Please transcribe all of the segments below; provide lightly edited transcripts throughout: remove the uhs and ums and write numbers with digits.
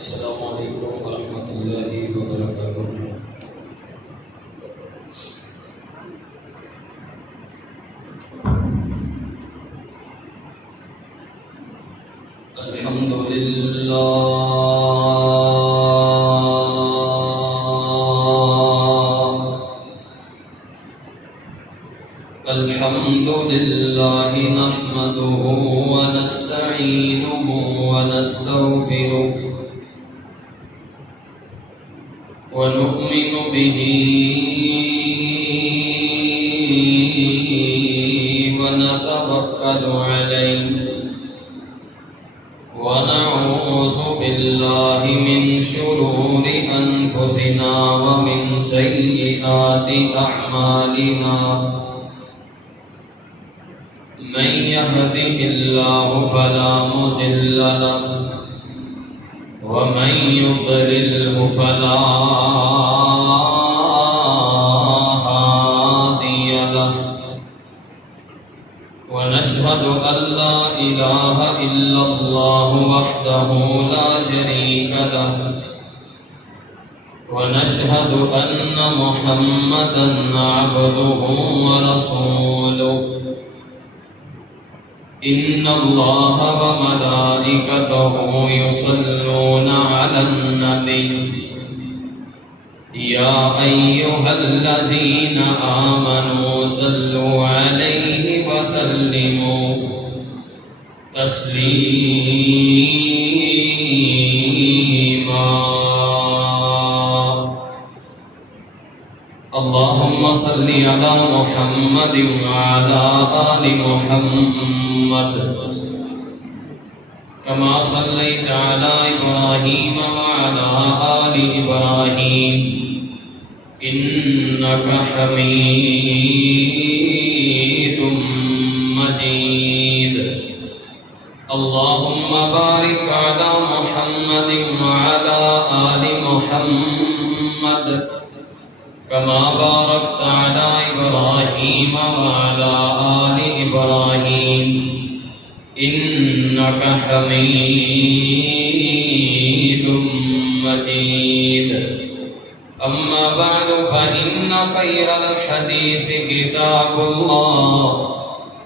السلام علیکم ورحمۃ اللہ وبرکاتہ۔ الحمد للہ الحمد للہ نحمده ونستعینه ونستغفره ونؤمن به ونتوكل عليه ونعوذ بالله من شرور أنفسنا ومن سيئات أعمالنا من يهده الله فلا مضل له ومن يضلله فلا هادي له ونشهد أن لا إله إلا الله وحده لا شريك له ونشهد أن محمدا عبده ورسوله إن الله وملائكته يصلون على النبي يا أيها الذين آمنوا صلوا عليه وسلموا تسليما اللهم صل على محمد وعلى آل محمد كما صليت على إبراهيم وعلى آل إبراهيم إنك حميد مجيد اللهم بارك على محمد وعلى آل محمد كما باركت على إبراهيم وعلى آل إبراهيم إنك حميد مجيد أما بعد فإن خير الحديث كتاب الله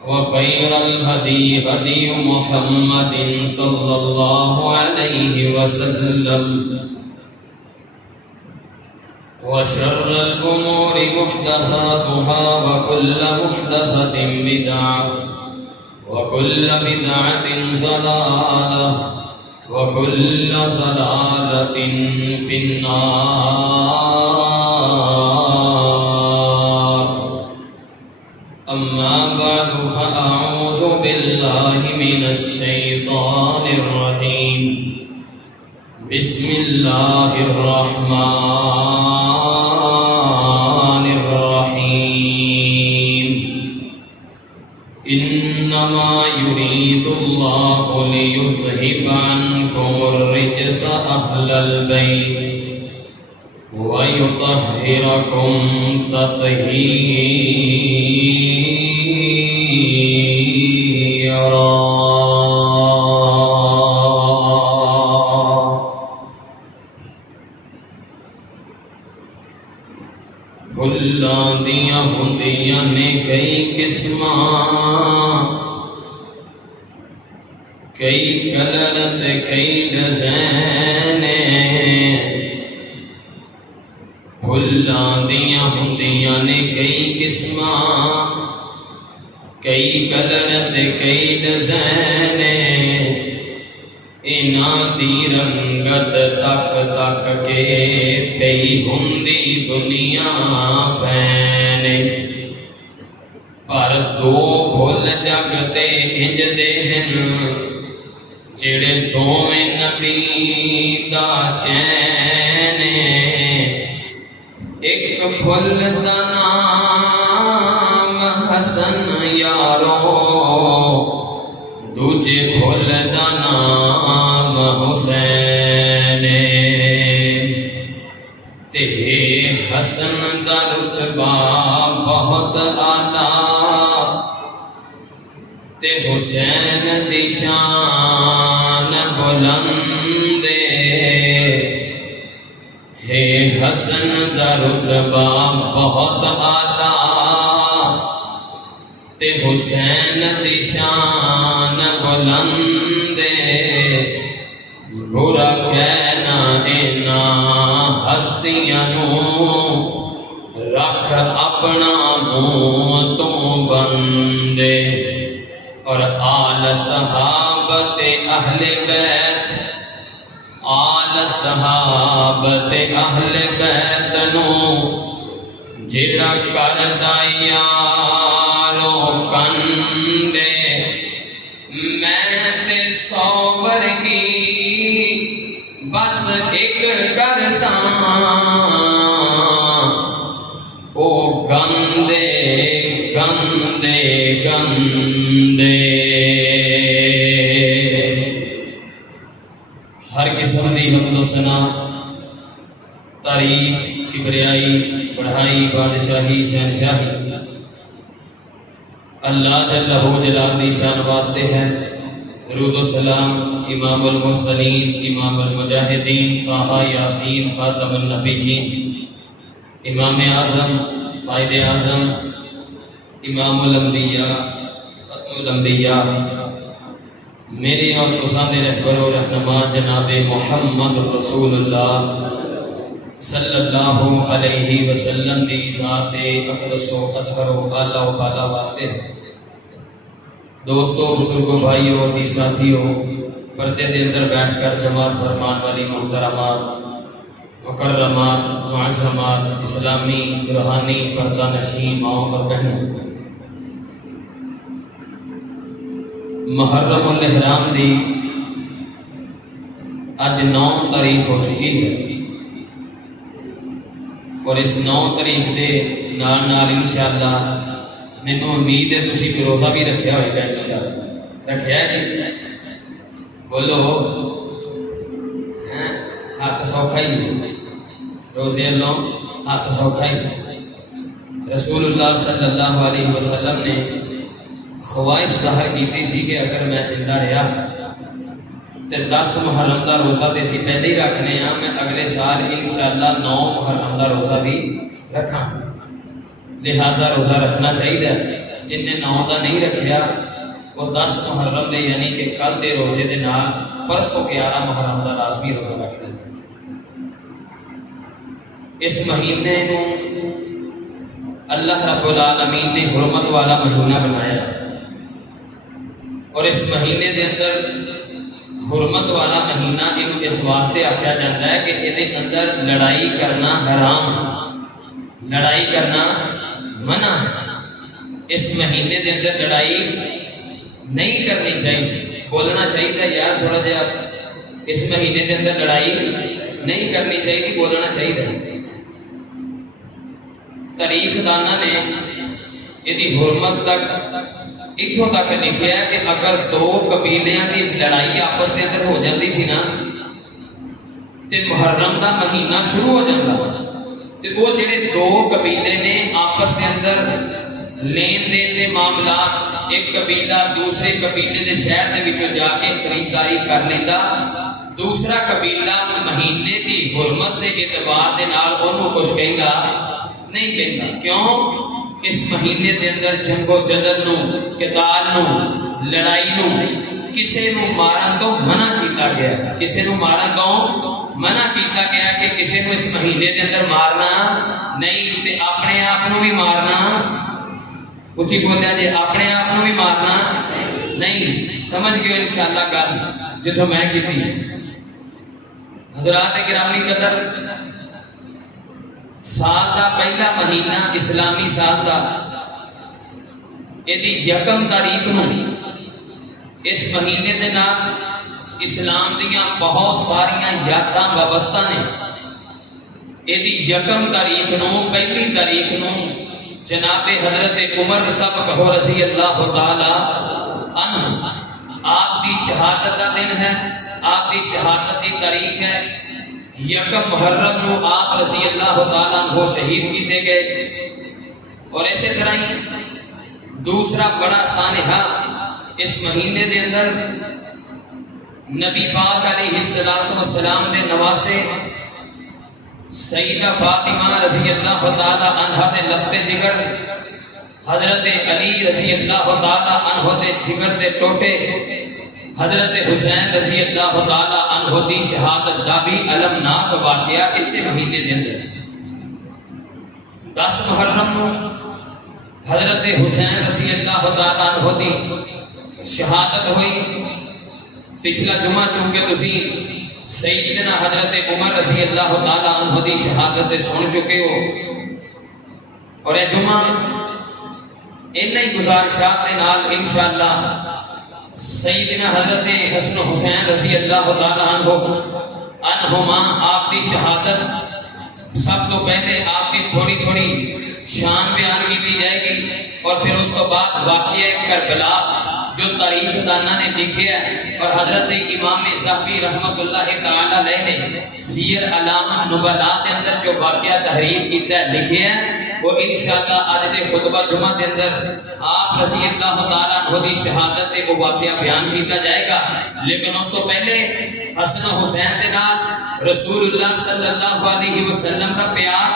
وخير الهدي هدي محمد صلى الله عليه وسلم وشر الأمور محدثاتها وكل محدثة بدعة وكل بدعة ضلالة وكل ضلالة في النار أما بعد فأعوذ بالله من الشيطان الرجيم بسم الله الرحمن الرحيم إنما يريد الله ليذهب عنكم الرجس أهل البيت ويطهركم تطهيرا پھلاں دیاں ہوندیاں نے کئی قسماں کئی کلر تے کئی ڈیزائن پھلاں دیاں ہوندیاں نے کئی قسماں کئی کلر تے کئی ڈیزائن انہاں دی رنگت تک تک کے پئی ہوندی دنیا فین پر دو پھل جگ تے انج دے ہن جڑے دوویں نبی دا چین ایک پھل دا نام حسن یارو دوجے پھل دا نام حسین تے حسن دا رتبہ بہت اعلیٰ تے حسین دی شان بلند حسن دا رتبہ بہت اعلیٰ تے حسین دی شان بلند برا کہنا اینا ہستیاں نو رکھ اپنا منہ تو بندے اور آل صحابت اہل بیت آل صحابت اہل بیت نو جڑا کردا یارو کندے میں تے سو ورگی بس ایک گرساں او گندے گندے گندے ہر قسم دی حمد و ثنا تعریف کبریائی بڑھائی بادشاہی شہنشاہی اللہ جلہ جلال دی شان واسطے ہے۔ درود و سلام امام المرسلین امام المجاہدین طٰہٰ یاسین خاتم النبیین امام اعظم قائد اعظم امام الانبیاء ختم الانبیاء میرے اور پسند رہبر و رہنما جناب محمد رسول اللہ صلی اللہ علیہ وسلم دی ذات اقدس و اطہر و اعلیٰ و بالا واسطے ہے۔ دوستو، بزرگوں، بھائیوں، عزیز ساتھیوں، پردے دے اندر بیٹھ کر سماعت فرمان والی محترمات، مکرمات، معظمات، اسلامی روحانی پردہ نشین ماؤں اور بہنوں، محرم الاحرام دی اج 9 تاریخ ہو چکی ہے اور اس 9 تاریخ دے نال انشاءاللہ مینوں امید ہے تسی بھی روزہ بھی رکھیا ہوئے گا انشاءاللہ۔ رکھیا ہے جی؟ بولو ہاتھ سوکھا ہی روزے اللہ ہاتھ سوکھا ہی۔ رسول اللہ صلی اللہ علیہ وسلم نے خواہش ظاہر کیتی سی کہ اگر میں زندہ رہا تے 10 محرم دا روزہ تے سی پہلے ہی رکھنے ہاں، میں اگلے سال انشاءاللہ 9 محرم دا روزہ بھی رکھاں، لہذا روزہ رکھنا چاہیے۔ جن نے 9 دا نہیں رکھیا وہ 10 محرم دے یعنی کہ کل دے روزے دے نال پرسوں 11 محرم دا لازمی روزہ رکھنا۔ اس مہینے کو اللہ رب العالمین نے حرمت والا مہینہ بنایا اور اس مہینے دے اندر حرمت والا مہینہ انہوں اس واسطے آکھیا جاتا ہے کہ یہ اندر لڑائی کرنا حرام ہے، لڑائی کرنا منع ہے۔ اس مہینے دے اندر لڑائی نہیں کرنی چاہیے، بولنا چاہیے یار تھوڑا جہا اس مہینے دے اندر لڑائی نہیں کرنی چاہیے، بولنا چاہیے۔ تاریخ دانا نے یہ حرمت تک اتوں تک لکھا ہے کہ اگر 2 قبیلیاں کی لڑائی آپس کے اندر ہو جاتی سی نا تے محرم دا مہینہ شروع ہو جاتا تے وہ جڑے 2 قبیلے نے آپس کے اندر لین دین دے معاملات، ایک قبیلہ دوسرے قبیلے دے شہر دے وچوں جا کے خریداری کر لیندا، دوسرا قبیلہ مہینے دی حرمت دے اعتبار دے نال اونوں کچھ کہندا نہیں کہندا۔ کیوں؟ اس مہینے دے اندر جنگ و جدل نو، قتال نو، لڑائی نو کسے نو مارن تو منع کیتا گیا، کسے نو مارن تو منع کیتا گیا کہ کسے نو اس مہینے دے اندر مارنا نہیں تے اپنے آپ نو بھی مارنا، اچھی بولیا جی، اپنے آپ نو بھی مارنا نہیں۔ سمجھ گئے انشاءاللہ گل جتوں میں کیتی۔ حضرات گرامی قدر، سال دا پہلا مہینہ اسلامی سال دا یہ 1 تاریخ نو اس مہینے دے نال اسلام دیاں بہت ساریاں یاداں وابستہ نے۔ یہ 1 تاریخ نو، پہلی تاریخ نو جناب حضرت عمر صاحب کہو رضی اللہ تعالی عنہ آپ دی شہادت دا دن ہے، آپ دی شہادت دی تاریخ ہے 1 محرم نو آپ رضی اللہ تعالیٰ عنہ شہید کیتے گئے۔ اور اسی طرح ہی دوسرا بڑا سانحہ اس مہینے دے اندر نبی پاک علیہ السلام دے نواسے سیدہ فاطمہ رضی اللہ تعالی عنہ دے لخت جگر، حضرت علی رضی اللہ تعالی عنہ دے جگر دے ٹوٹے، حضرت حسین رضی اللہ تعالی عنہ دی شہادت دا بھی المناک واقعہ اسی مہینے دے اندر 10 محرم نو حضرت حسین رضی اللہ تعالی عنہ دی شہادت ہوئی۔ پچھلا جمعہ چونکہ تسی سیدنا حضرت عمر رضی اللہ تعالی عنہ دی شہادت سن چکے ہو، اور اے جمعہ انہی گزارشات کے نال انشاءاللہ سیدنا حضرت حسن حسین رضی اللہ تعالی عنہما آپ کی شہادت سب تو پہلے آپ کی تھوڑی تھوڑی شان بیان کی جائے گی، اور پھر اس کو بعد واقعہ کربلا جو تاریخ دانا نے لکھے ہے، اور حضرت امام ذہبی رحمت اللہ تعالی علیہ نے سیر اعلام النبلاء کے اندر جو واقعہ تحریر کیتا ہے لکھے ہے، وہ انشاءاللہ آج دے خطبہ جمعہ کے اندر آپ رضی اللہ تعالیٰ عنہ دی شہادت کو واقعہ بیان کیتا جائے گا۔ لیکن اس کو پہلے حسن و حسین کے نال رسول اللہ صلی اللہ علیہ وسلم کا پیار،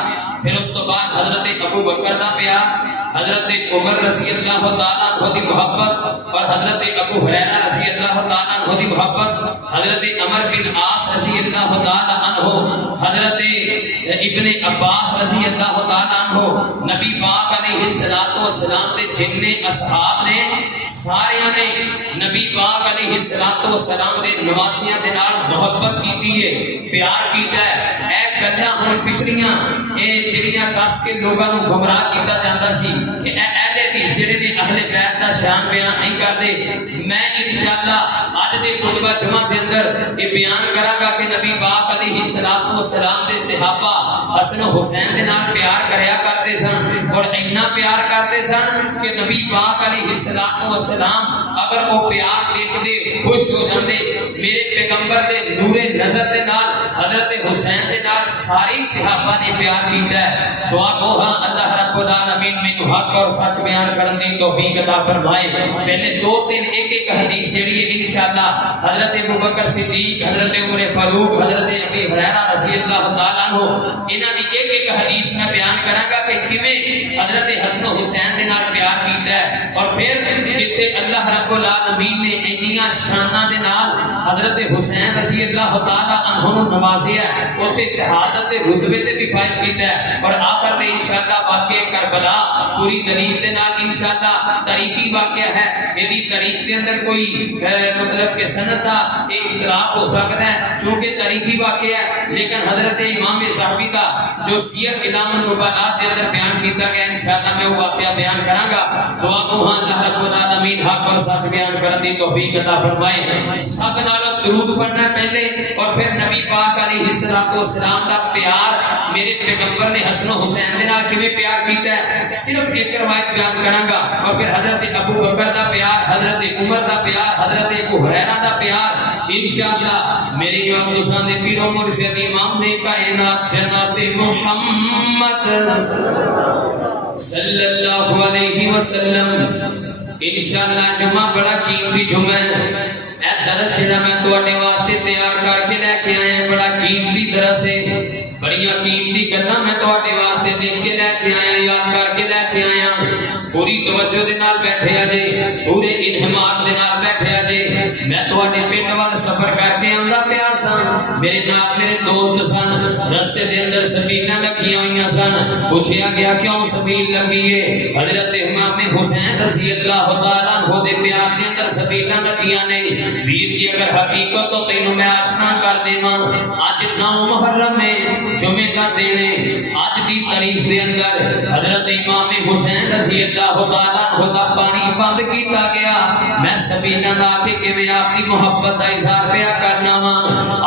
پھر اس کو بعد حضرت ابو بکر کا پیار، حضرت عمر رضی اللہ تعالیٰ عنہ دی محبت، اور حضرت ابو ہریرہ رضی اللہ تعالیٰ عنہ دی محبت، حضرت عمر بن عاص رضی اللہ تعالیٰ عنہ، حضرت ابن عباس رضی اللہ تعالیٰ عنہ، نبی پاک علیہ السلام دے جننے اصحاب نے سارے نے نبی پاک علیہ السلام دے نواسیاں دے نال محبت کیتی ہے، پیار کیتا ہے۔ اے گلاں ہن پچھلیاں اے جڑیاں کس کے لوگاں نوں گمراہ کیتا جاندا سی کہ اے اہل حدیث جڑے نے اہل بیت دا شان بیان نہیں کردے، میں انشاءاللہ اج دے خطبہ جمعہ دے اندر یہ بیان کراں گا کہ نبی پاک علیہ السلام دے صحابہ حسن و حسین دے نال پیار کریا کرتے سن، اور اتنا پیار کرتے سن کہ نبی پاک علیہ السلام اگر وہ پیار دیکھ دے خوش ہو جاندے۔ میرے پیغمبر دے نور نظر دے نال حضرت حسین دے نال ساری صحابہ نے پیار کیتا ہے۔ دعا کو ہاں اللہ رب العالمین میں حق اور سچ بیان کرنے دی توفیق عطا فرمائے۔ پہلے دو تین ایک ایک حدیث جڑی ہے انشاءاللہ حضرت ابوبکر صدیق، حضرت عمر فاروق، حضرت ابی ہریرہ رضی اللہ تعالیٰ عنہ، انہاں دی ایک ایک حدیث میں بیان کراں گا کہ کیویں حضرت حسن و حسین دے نال پیار کیتا ہے، اور پھر جتھے اللہ رب العالمین نے انیاں شاناں دے نال حضرت حسین رضی اللہ تعالیٰ عنہ نو نوازیا ہے، اوتھے شہادت دے رتبے تے بھی فائز کیتا ہے، اور آخر تے انشاءاللہ واقعہ کربلا پوری دلیل دے نال انشاءاللہ تاریخی واقعہ ہے۔ ایدی تاریخ دے اندر کوئی مطلب کہ سند دا ایک اختلاف ہو سکتا ہے چونکہ تاریخی واقعہ ہے، لیکن حضرت امام ذہبی کا جو سیر اعلام النبلاء دے اندر بیان کیتا گیا انشاءاللہ میں وہ واقعہ بیان کراں گا۔ دعا کو ہاں اللہ رب العالمین حق اور سچ بیان کرنے دی توفیق عطا فرمائے۔ سب نال درود پڑھنا پہلے، اور پھر نبی پاک علیہ السلام دا پیار میرے پیغمبر نے حسن و حسین دے نال کیویں پیار کیتا ہے صرف ایک روایت بیان کراں گا، اور پھر حضرت ابو بکر دا پیار، حضرت عمر دا پیار، حضرت ابو ہریرہ دا پیار انشاءاللہ میری اور تساں دے پیر و مرشد امام نے کائنات جناب محمد صلی اللہ علیہ وسلم انشاءاللہ جمعہ بڑا قیمتی جمعہ ہے۔ اے درس جڑا میں تواڈے واسطے تیار کر کے لے کے آیا بڑا قیمتی درس ہے، بڑیاں قیمتی گلاں میں تواڈے واسطے لکھ کے لے کے آیا، یاد کر کے لے کے آیا۔ پوری توجہ دے نال بیٹھے جے، پورے انہماک دے نال بیٹھے جے۔ میں تواڈے پنڈ وال سفر کر کے آندا پیا ساں، میرے نال میرے دوست سن، رستے دے اندر سبیلاں لگیاں ہوئیاں سن، پوچھیا گیا کیوں سبیل لگی ہے؟ حضرت امام حسین رضی اللہ تعالیٰ عنہ دے پیار دے اندر سبیلاں لگیاں نے۔ ویر جی اگر حقیقت تو تینوں میں آشنا کر دیواں، اج 9 محرم ہے، جمعے دا دن ہے، اج دی تاریخ دے اندر حضرت امام حسین رضی اللہ تعالیٰ عنہ دا پانی بند کیتا گیا۔ میں سبیلاں لا کے کیویں آپ دی محبت دا اظہار پیا کرنا وا،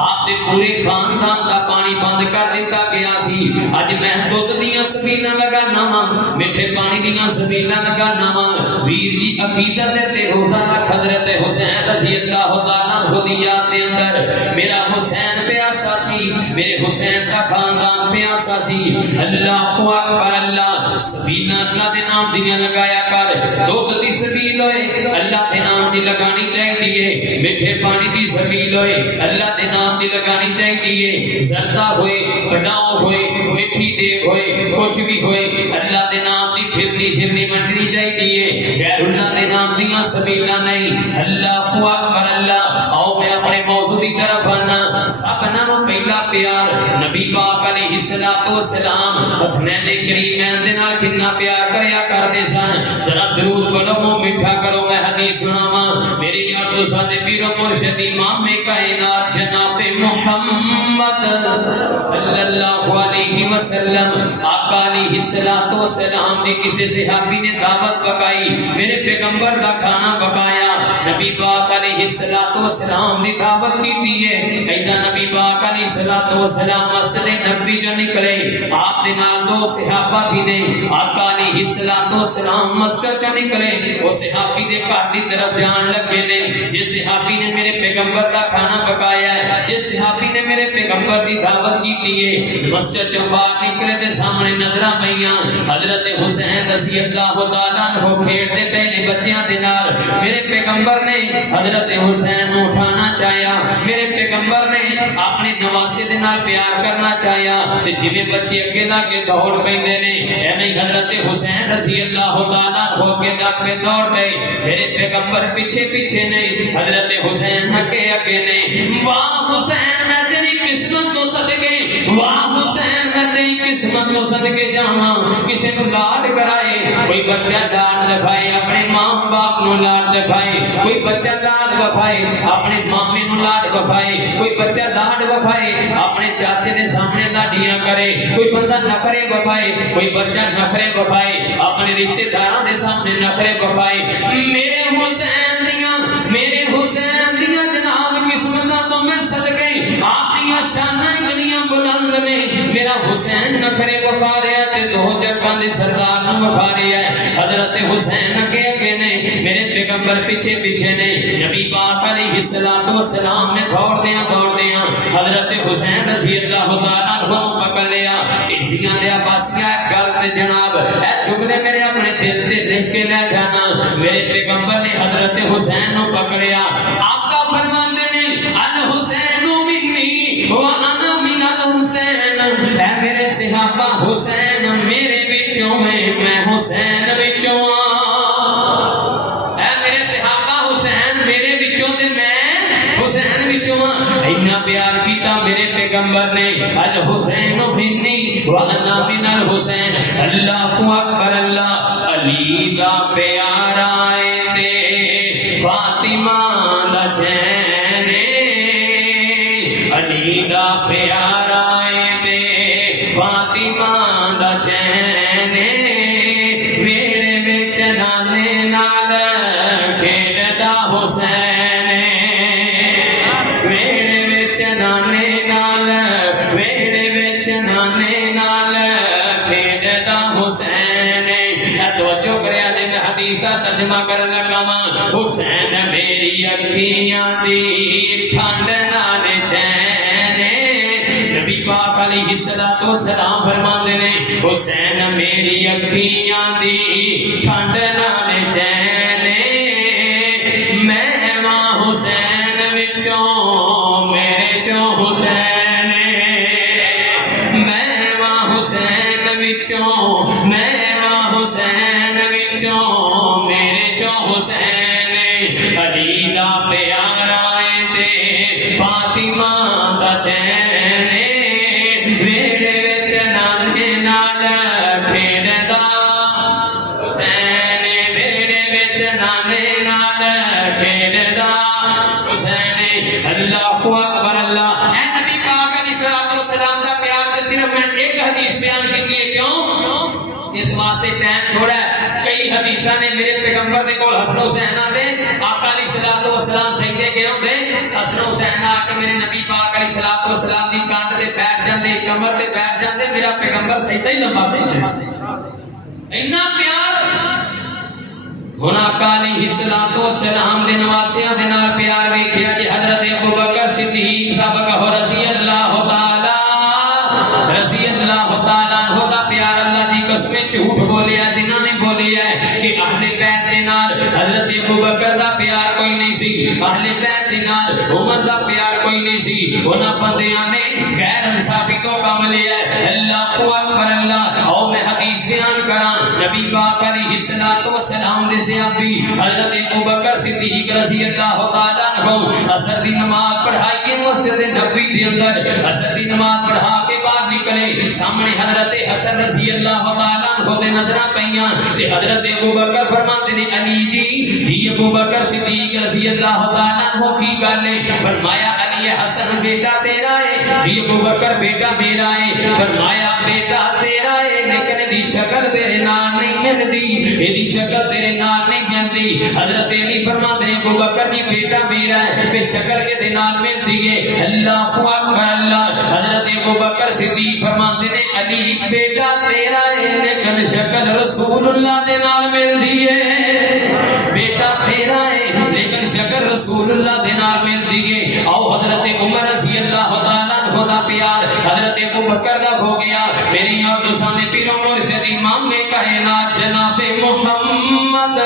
آپ دے پورے خاندان دا پانی بند کر دیتا گیا سی، اج میں دودھ دیاں سبیلاں لگانا وا، میٹھے پانی دیاں سبیلاں لگانا وا۔ ویر جی عقیدت تے روزہ حضرت حسین رضی اللہ تعالیٰ عنہ دی یاد دے اندر میرا حسین پیاسا سی، سی میرے حسین دا خاندان پیاسا سی اللہ اکبر اللہ سبیل اللہ دے نام دیاں لگایا کر دودھ دی سبیل ہوئے اللہ دے نام دی لگانی چاہیے میٹھے پانی دی سبیل ہوئے اللہ دے نام دی لگانی چاہیے زردہ ہوئے بناؤ ہوئے میٹھی دیکھ ہوئے کچھ بھی ہوئے اللہ دے نام دی پھرنی شرنی منڈنی چاہیے غیر اللہ دے نام دیاں سبیلہ نہیں اللہ اکبر اللہ آؤ میں اپنے موضوع دی طرف آنا سب نام پہلا پیار نبی پاک علیہ السلام حسنین کریمین دے نال کتنا پیار کریا کردے سن ذرا درود پڑھو میٹھا کرو میں حدیث سناواں میرے یار تو سادے پیر و مرشد امام کائنات جناب محمد صلی اللہ علیہ وسلم آقا علیہ السلام نے کسی صحابی نے دعوت پکائی میرے پیغمبر دا کھانا پکایا نبی پاک علیہ السلام نے دعوت کی ہے ایدہ نبی پاک علیہ السلام مسجد نبوی جو نکلے آپ نے نال دو صحابہ بھی نہیں آقا علیہ السلام مسجد جو نکلے وہ صحابی دے گھر دی طرف جان لگے نے جس صحابی نے میرے پیغمبر دا کھانا پکایا ہے جس صحابی نے میرے پیغمبر دی دعوت کی ہے مسجد جو باہر نکلے دے سامنے نظرہ میاں حضرت حسین رضی اللہ تعالیٰ عنہ کھیڑتے پہلے بچیاں دے نال میرے پیغمبر نے حضرت حسین کو اٹھانا چاہیا میرے پیغمبر نے اپنے نواسے دے نال پیار کرنا چاہیا تے جویں بچے اگے لا کے دوڑ پیندے نے ایویں حضرت حسین رضی اللہ تعالیٰ عنہ کے ڈاک پہ دوڑ گئے میرے پیغمبر پیچھے پیچھے نہیں حضرت حسین اگے اگے نہیں واہ حسین میں تیری قسمت تو صدقے واہ حسین میں تیری قسمت تو صدقے جاواں کسی نو لاڈ کرائے کوئی بچہ لاڈ دکھائے اپنے ماں باپ نو لاڈ دکھائے کوئی بچہ لاڈ دکھائے اپنے مامے نو لاڈ دکھائے کوئی بچہ لاڈ دکھائے اپنے چاچے دے سامنے لاڈیاں کرے کوئی بندہ نخرے دکھائے کوئی بچہ نخرے دکھائے اپنے رشتہ داراں دے سامنے نخرے دکھائے میرے حسین دیاں جناب قسمتاں تو میں صدقے آپ دیاں شاناں گلیاں بلند نے میرا حسین نخرے بخا رہا تے دو جگاں دے سردار نو بخا رہا ہے حضرت حسین اگے اگے نے میرے پیغمبر پیچھے پیچھے نے نبی پاک علیہ السلام نے دوڑ دیاں حضرت حسین رضی اللہ تعالیٰ عنہ پکڑ لیا اسیاں دے عباسیاں گل تے جناب اے جملے میرے اپنے دل تے لکھ کے لے جانا میرے پیغمبر نے حضرت حسین نو پکڑیا آقا فرماندے نے الحسین منی وانا من الحسین اے میرے صحابہ حسین میرے وچوں میں حسین وچوں اے میرے صحابہ حسین میرے وچوں تے میں حسین وچوں اینا پیار کیتا میرے پیغمبر نے الحسین منی وانا من الحسین اللہ اکبر اللہ علی دا پیارا تے فاطمہ دا چین علی دا پیارا تے فاطمہ دا چین ویڑے وچ نانے نال کھیڈدا حسین ویڑے وچ نانے نال ویڑے وچ نانے نال کھیڈدا حسین توجہ کریا جے میں حدیث دا ترجمہ کرن لگا واں حسین میری اکھیاں دی ٹھنڈ نال چین نبی پاک علیہ السلام فرماندے نے حسین میری اکھیاں دی ٹھنڈ نال چین میں ماں حسین وچوں میرے چوں حسین میں ماں حسین وچوں میں حسین وچوں میرے چوں حسین علی دا پیارا تے فاطمہ دا چین ویڑے وچ نانے نال کھیڈدا حسین ویڑے وچ نانے نال کھیڈدا حسین اللہ اکبر اللہ اے نبی پاک علیہ السلام دا پیار تے صرف میں ایک حدیث بیان کی ہے کیوں اس واسطے ٹائم تھوڑا ہے کئی حدیثاں نے میرے پیغمبر دے کول حسن حسین دے آقا علیہ السلام سجدے کے ہوندے حسن حسین آ کے میرے نبی پاک علیہ السلام دی کانٹ تے بیٹھ جاندے کمر تے بیٹھ جاندے میرا پیغمبر سجدہ ہی لمبا پیندا اتنا پیار ہن آقا علیہ السلام دے نواسیاں دے نال پیار ویکھیا جے حضرت ابوبکر صدیق صاحب کا رضی اللہ تعالی عمر دا پیار کوئی نہیں سی انہاں بندیاں نے غیر انصافی تو کم لیا ہے اللہ اکبر اللہ او میں حدیث بیان کراں نبی پاک علیہ الصلوۃ والسلام دے صحابی حضرت ابوبکر صدیق رضی اللہ تعالی عنہ عصر دی نماز پڑھائی مسجد نبوی دے اندر عصر دی نماز پڑھا کے باہر نکلے سامنے حضرت حسن رضی اللہ تعالی عنہ دے نظراں پیاں تے حضرت ابوبکر فرماتے نے علی جی ابوبکر صدیق رضی اللہ تعالی عنہ کی گل ہے فرمایا علی حسن بیٹا تیرا ہے جی ابوبکر بیٹا میرا ہے فرمایا بیٹا تیرا ہے لیکن دی شکل تیرے نال نہیں ملدی ایدی شکل تیرے نال نہیں ملدی حضرت علی فرماتے ہیں ابوبکر جی بیٹا میرا ہے تے شکل کے دے نال ملدی ہے اللہ اکبر اللہ حضرت ابوبکر صدیق فرماتے ہیں علی بیٹا تیرا ہے لیکن شکل رسول اللہ دے نال ملدی ہے بیٹا تیرا ہے لیکن شکل رسول اللہ دے نال ملدی ہے او حضرت عمر رضی اللہ تعالی عنہ دا پیار حضرت ابوبکر دا ہو گیا میری اور تساں دے پیر و مرشد امام کائنات جناب محمد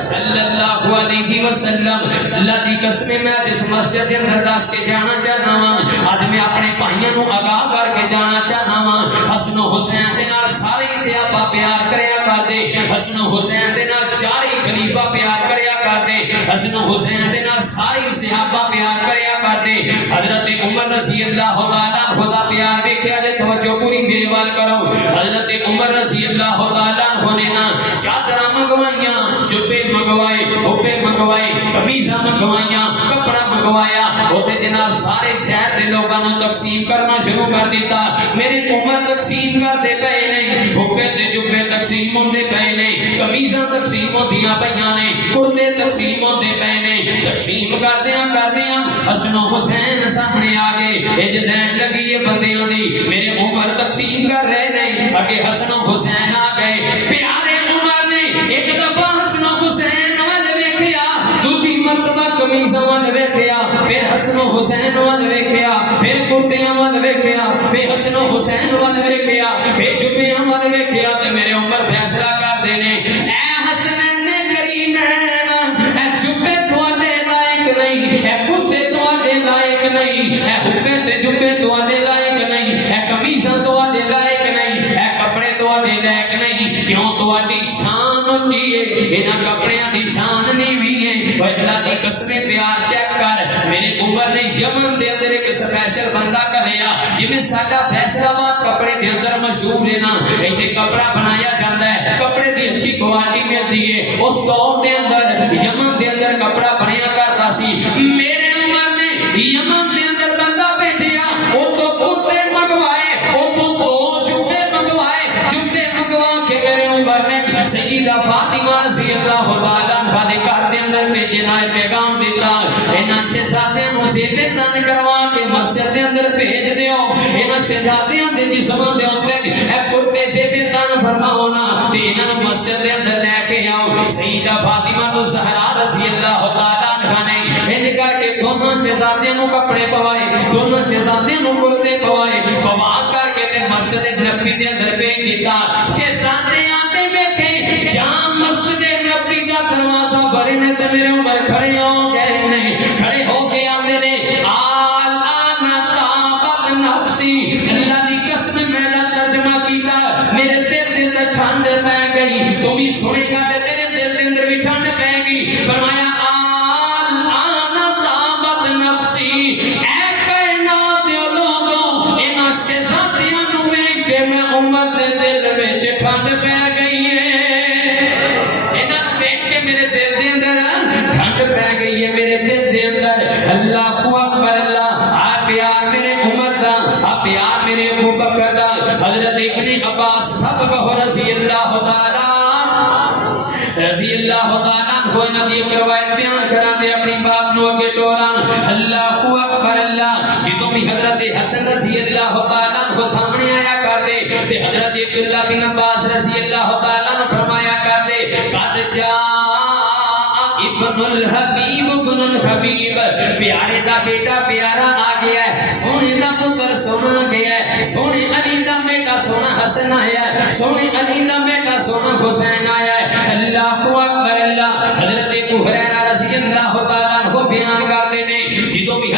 صلی اللہ علیہ وسلم اللہ دی قسم میں جس مسجد دے اندر دس کے جانا چاہنا وا اج میں اپنے بھائیاں نو آگاہ کر کے جانا چاہنا وا حسن و حسین دے نال سارے صحابہ پیار کریا کردے حسن و حسین دے نال چارے خلیفہ پیار کریا کردے حسن و حسین دے نال سارے صحابہ پیار کریا کردے حضرت عمر رضی اللہ تعالی عنہ دا پیار ویکھیا جے توجہ پوری میرے وال کرو حضرت عمر رضی اللہ تعالی عنہ نے نا چادراں منگوائیاں جبے منگوائے اوپے منگوائے قمیصاں منگوائیاں کپڑا منگوایا اوتے جناب سارے شہر دے لوکاں نوں تقسیم کرنا شروع کر دیتا میرے عمر تقسیم کرتے پے نہیں اوپے تے جبے تقسیم ہوندے پے نہیں قمیصاں تقسیم ہوندیاں پیاں نے کرتے تقسیم ہوندے پے نہیں تقسیم کردیاں حسن و حسین سامنے آ گئے اج لین لگی ہے بندیاں دی میرے عمر تقسیم کر رہے نہیں اگے حسن و حسین آ گئے پیارے عمر نے ایک دفعہ حسن و حسین ول ویکھیا دوجی مرتبہ قمیصاں ول ویکھیا پھر حسن و حسین ول ویکھیا پھر کرتیاں ول ویکھیا پھر حسن و حسین ول ویکھیا پھر جبیاں ول ویکھیا تے میرے عمر فیصلہ کر دے نے اے حسنین نے کرینین اے جبے تواڈے لائق نہیں اے کرتے تواڈے لائق نہیں اے حبے تے جبے تواڈے لائق نہیں اے قمیصاں تواڈے لائق نہیں اے کپڑے تواڈے لائق نہیں کیوں تواڈی شان اونچی ہے انہاں کپڑیاں دی شان نیویں ہے او اللہ دی قسم پیار چیک کر میرے عمر نے یمن دے اندر ایک سپیشل بندہ کہیا جویں ساڈا فیصلہ آباد کپڑے دے اندر مشہور ہے نا ایتھے کپڑا بنایا جاندا ہے کپڑے دی اچھی کوالٹی ملدی ہے اس دور دے اندر یمن دے اندر کپڑا بنیا کردا سی میرے عمر نے یمن دے اندر بندہ بھیجیا او تو کرتے منگوائے او تو جوتے منگوائے جوتے منگوا کے میرے عمر نے سیدہ فاطمہ رضی اللہ تعالی عنہا دے گھر دے اندر بھیجنا پیغام دیتا انہاں شہزادیاں نوں سیدے تن کروا کے مسجد دے اندر بھیج دیو انہاں شہزادیاں دے جسم دے اوتے اے کرتے سیدے تن فرماؤ نا تے انہاں نوں مسجد دے اندر لے کے آؤ سیدہ فاطمہ تو زہرا رضی اللہ تعالی عنہا نے ان کر کے دونوں شہزادیاں نوں کپڑے پوائے دونوں شہزادیاں نوں کرتے پوائے پوا کر کے تے مسجد نبوی دے اندر بھیج دیتا شہزادیاں تے ویکھے جام مسجد نبوی دا دروازہ بڑے نے تے میرے عمر کھڑے ہو گئے نے کھڑے ہو کے آندے نے آلان طاقت نفسی اللہ دی قسم میں دا ترجمہ کیتا میرے دل دے اندر ٹھنڈ پے گئی تو بھی سنے گا تے تیرے دل دے اندر بھی ٹھنڈ پے گی فرمایا آلان طاقت نفسی اے کائنات دے لوگوں انہاں شہزادیاں نوں ویکھ کے میں عمر دے دل وچ ٹھنڈ پے گئی ہے انہاں ویکھ کے میرے دل دے اندر ٹھنڈ پے گئی ہے میرے دل دے اندر اللہ اکبر اللہ آ پیار میرے عمر دا آ پیار میرے ابوبکر دا حضرت ابن عباس سب کو رضی اللہ تعالی عنہ انہاں دی ایک روایت بیان کراندے اپنی بات نو اگے ٹوراں اللہ اکبر اللہ جدوں بھی حضرت حسن رضی اللہ تعالی عنہ سامنے آیا کردے تے حضرت عبداللہ بن عباس رضی اللہ تعالی عنہ فرمایا کردے قد جاء ابن الحبیب ابن الحبیب پیارے دا بیٹا پیارا آ گیا ہے سونے دا پتر سونا گیا ہے سونے علی دا بیٹا سونا حسن آیا ہے سونے علی دا بیٹا سونا حسین آیا ہے اللہ اکبر اللہ حضرت ابو ہریرہ رضی اللہ تعالی عنہ بیان کرتے نے جدوں بھی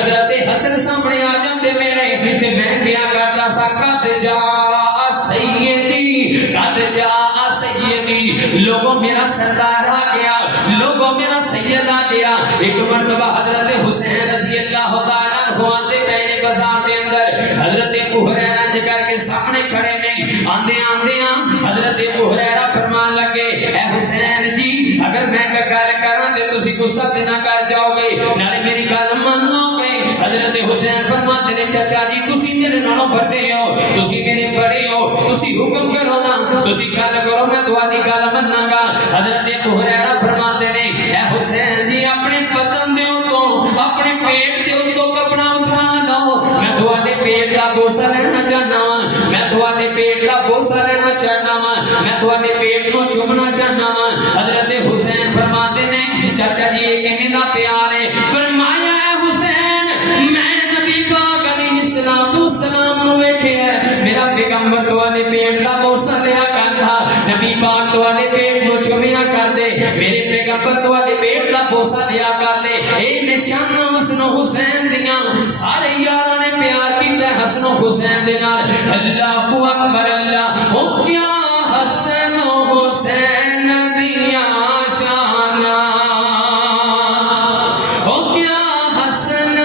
لوگوں میرا سردار آ گیا، لوگوں میرا سید آ گیا۔ ایک مرتبہ حضرت حسین رضی اللہ تعالیٰ عنہ آتے گئے بازار کے اندر، حضرت ابو ہریرہ کر کے سامنے کھڑے نہیں، آندے آندے حضرت ابو ہریرہ فرمان لگے اے حسین جی اگر میں گل کراں تے تسی غصہ تے نہ کر جاؤ گے، نالے میری گل مان لو گے۔ حضرت حسین فرماتے نے چچا جی تسی میرے نالوں بڑے ہو، تسی میرے بڑے ہو، تسی حکم کرو نا، تسی گل کرو میں تہاڈی گل مناں گا۔ حضرت ابو ہریرہ فرماتے نے اے حسین جی اپنے بدن دے اوتوں اپنے پیٹ دے اوتوں کپڑا اٹھا لو، میں تہاڈے پیٹ دا بوسہ لینا چاہنا وا، میں تہاڈے پیٹ دا بوسہ لینا چاہنا وا، میں تہاڈے پیٹ نو چومنا چاہنا وا۔ حضرت حسین فرماتے نے چاچا جی یہ کیویں دا پیار ہے؟ فرمایا اے حسین میں نبی پاک علیہ السلام نو ویکھیا ہے، میرا پیغمبر تہاڈے پیٹ دا بوسہ لیا کردا، نبی پاک تہاڈے پیٹ نو چومیا کردے، میرے پیغمبر تہاڈے پیٹ دا بوسہ لیا کردے۔ اے نشانہ حسن و حسین دیاں، سارے یاراں نے پیار کیتا ہے حسن و حسین دے نال۔ اللہ اکبر اللہ، او کیا حسن و حسین دیاں شاناں، او کیا حسن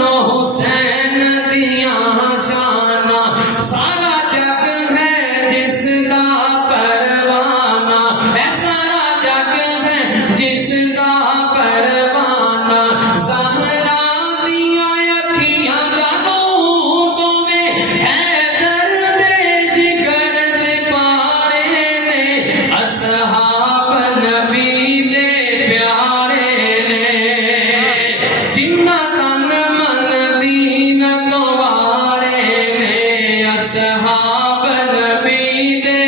و حسین دیاں شاناں، سارا جگ ہے جس دا پروانہ، اے سارا جگ ہے جس دا پروانہ، زہرا دیاں اکھیاں دا نور دوویں حیدر دے جگر دے پارے نے، اصحاب نبی دے پیارے نے، جنہ تن من دین گوارے نے، اصحاب نبی دے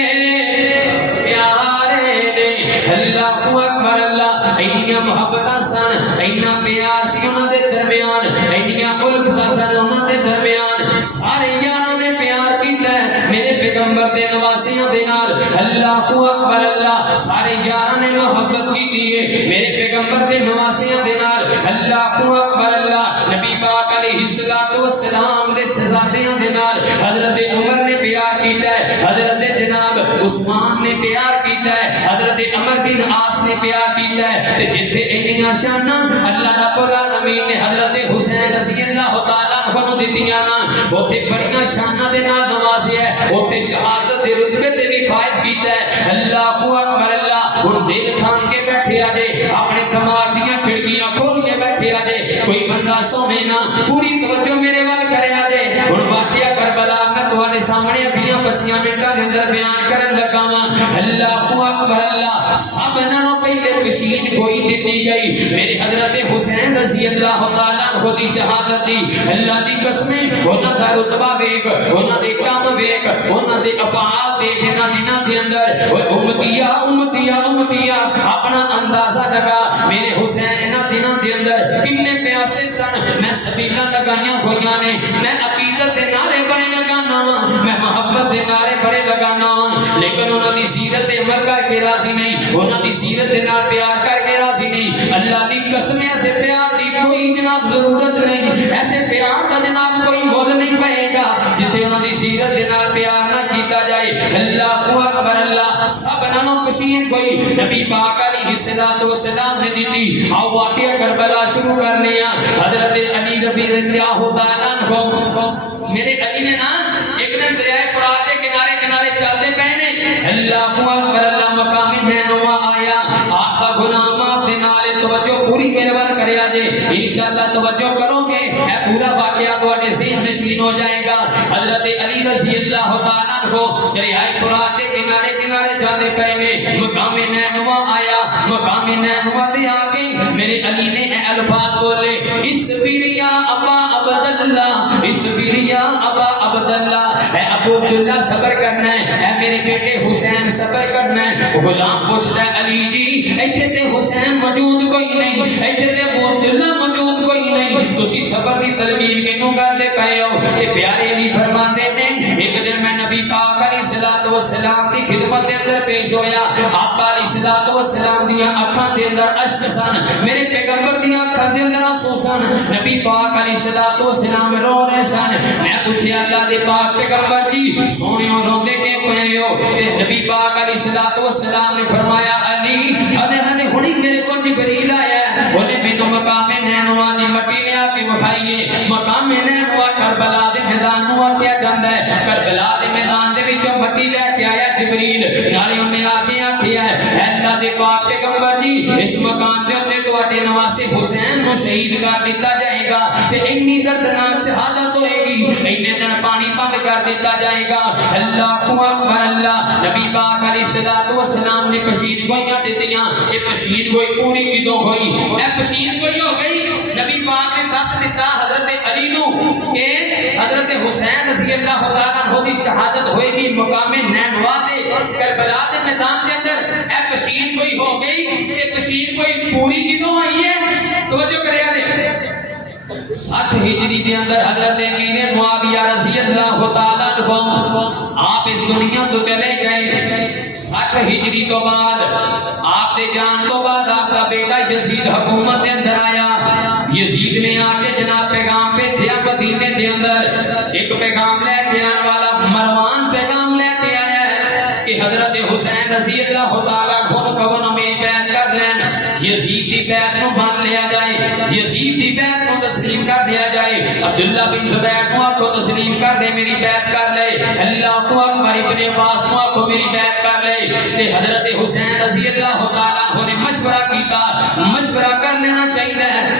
پیارے نے۔ اللہ اکبر اللہ، اینیاں محبتاں سن، اینا پیار سی انہاں دے درمیان، اینیاں الفتاں سن انہاں دے درمیان، سارے یاراں نے پیار کیتا ہے میرے پیغمبر دے نواسیاں دے نال۔ اللہ اکبر اللہ، سارے یاراں نے محبت کیتی ہے میرے پیغمبر دے نواسیاں دے نال۔ اللہ اکبر اللہ، نبی پاک علیہ السلام دے شہزادیاں دے نال حضرت عمر نے پیار کیتا ہے، حضرت جناب عثمان نے پیار کیتا ہے، حضرت عمر بن عاص نے پیار کیتا ہے۔ تے جتھے انیاں شاناں اللہ رب العالمین نے حضرت حسین رضی اللہ تعالیٰ عنہ نوں دتیاں نا، اوتھے بڑیاں شاناں دے نال نوازیا ہے، اوتھے شہادت دے رتبے تے بھی فائز کیتا ہے۔ اللہ اکبر اللہ، ہن دل تھام کے بیٹھے آ دے، اپنے دماغ دیاں کھڑکیاں کھول کے بیٹھے آ دے، کوئی بندہ سوے نا، پوری توجہ میرے وال کرے آ دے۔ ہن واقعہ کربلا میں تہاڈے سامنے 20-25 منٹاں دے اندر بیان کرن لگا وا۔ اللہ اکبر اللہ، سب نالوں پہلے کشید کوئی دتی گئی میرے حضرت حسین رضی اللہ تعالیٰ عنہ دی شہادت دی۔ اللہ دی قسمیں انہاں دا رتبہ ویکھ، انہاں دے کام ویکھ، انہاں دے افعال دیکھ، انہاں دناں دے اندر اوے امتیا اپنا اندازہ لگا میرے حسین انہاں دناں دے اندر کنے پیاسے سن۔ میں سبیلاں لگائیاں ہوئیاں نے، میں عقیدت دے نعرے بڑے لگانا وا، میں محبت دے نعرے بڑے لگانا وا، لیکن انہاں دی سیرت عمر کر کے راضی نہیں، انہاں دی سیرت دے نال پیار کر کے راضی نہیں۔ اللہ دی قسم ایسے پیار دی کوئی جناب ضرورت نہیں، ایسے پیار دا جناب کوئی مول نہیں پائے گا جتھے انہاں دی سیرت دے نال پیار نہ کیتا جائے۔ اللہ اکبر اللہ، سب نالوں کشید کوئی نبی پاک علیہ السلام نے دیتی۔ آؤ واقعہ کربلا شروع کرنے ہیں۔ حضرت علی رضی اللہ تعالیٰ عنہ، میرے علی نے نا ایک دن دریائے فرات کے کنارے کنارے چلتے پہنے۔ اللہ اکبر اللہ، مقام نینوا آیا، آپ کا غلام آپ دے نالے توجہ پوری میرے وال کریا جے، انشاءاللہ توجہ کرو گے اے پورا واقعہ تواڈے ذہن نشین ہو جائے گا۔ حضرت علی رضی اللہ تعالیٰ عنہ دریائے فرات کے کنارے کنارے چلتے پہنے، مقام نینوا آیا، مقام نینوا تے آ کے میرے علی نے اے الفاظ بولے، اصبر یا ابا عبداللہ، اصبر یا ابا عبداللہ، اے ابو عبداللہ صبر کرنا ہے، اے میرے بیٹے حسین صبر کرنا ہے۔ غلام پوچھتا ہے علی جی ایتھے تے حسین موجود کوئی نہیں، ایتھے تے ابو عبداللہ موجود کوئی نہیں، تسی صبر دی تلقین کینوں کردے پئے ہو؟ تے پیارے علی فرماتے نے ایک دن میں نبی پاک علیہ السلام دی خدمت دے اندر پیش ہویا، آپ علیہ السلام دیاں اکھاں دے اندر اشک سن، میرے پیغمبر دیاں اکھر دے اندر آنسو سن نبی پاک علیہ الصلوۃ والسلام رو رہے سن میں پوچھے اللہ دے پاک پیغمبر جی سونیو روندے کیوں پئے ہو تے نبی پاک علیہ الصلوۃ والسلام نے فرمایا علی ہنے ہنی میرے کو جبریل آیا ہے بولے مینوں مقام نینوا دی مٹی لیا کے وکھائیے مقام نینوا کربلا دے میدان نو آکھیا جاندا ہے کربلا دے میدان دے وچوں مٹی لے کے آیا جبریل نالے انہیں آکھیا ہے اللہ دے پاک پیغمبر جی اس مقام دے اوتے تواڈے نواسے حسین نو شہید کر دتا جائے گا تے اتنی دردناک شہادت ہوئے گی اینے دن پانی بند کر دیتا جائے گا اللہ اکبر اللہ نبی پاک علیہ الصلوۃ والسلام نے پشید گوئیاں دتیاں یہ پشید گوئی پوری کدوں ہوئی اے پشید گوئی ہو گئی نبی پاک نے دس دیتا حضرت علی نو کہ حضرت حسین رضی اللہ تعالیٰ عنہ دی شہادت ہوئے گی مقام نینوا دے کربلا دے میدان دے اندر اے پشید گوئی ہو گئی کہ پشید گوئی پوری کدوں آئی ہے توجہ کریا دے 60 ہجری دے اندر حضرت امیر معاویہ رضی اللہ تعالیٰ عنہ آپ اس دنیا تو چلے گئے 60 ہجری تو بعد آپ دے جان تو بعد آپ کا بیٹا یزید حکومت دے اندر آیا یزید نے آ کے جناب پیغام بھیجا مدینے دے اندر ایک پیغام لے کے آنے والا مروان پیغام لے کے آیا ہے کہ حضرت حسین رضی اللہ تعالیٰ عنہ کو میری بیعت کر لین یزید دی بیعت نو مان لیا جائے یزید دی بیعت نو تسلیم کر دیا جائے عبداللہ بن زبیر کو آپ کو تسلیم کر دے میری بیعت کر لے اللہ کو اکبر ابن عباس کو آپ کو میری بیعت کر لے تے حضرت حسین رضی اللہ تعالیٰ عنہ نے مشورہ کیتا مشورہ کر لینا چاہیے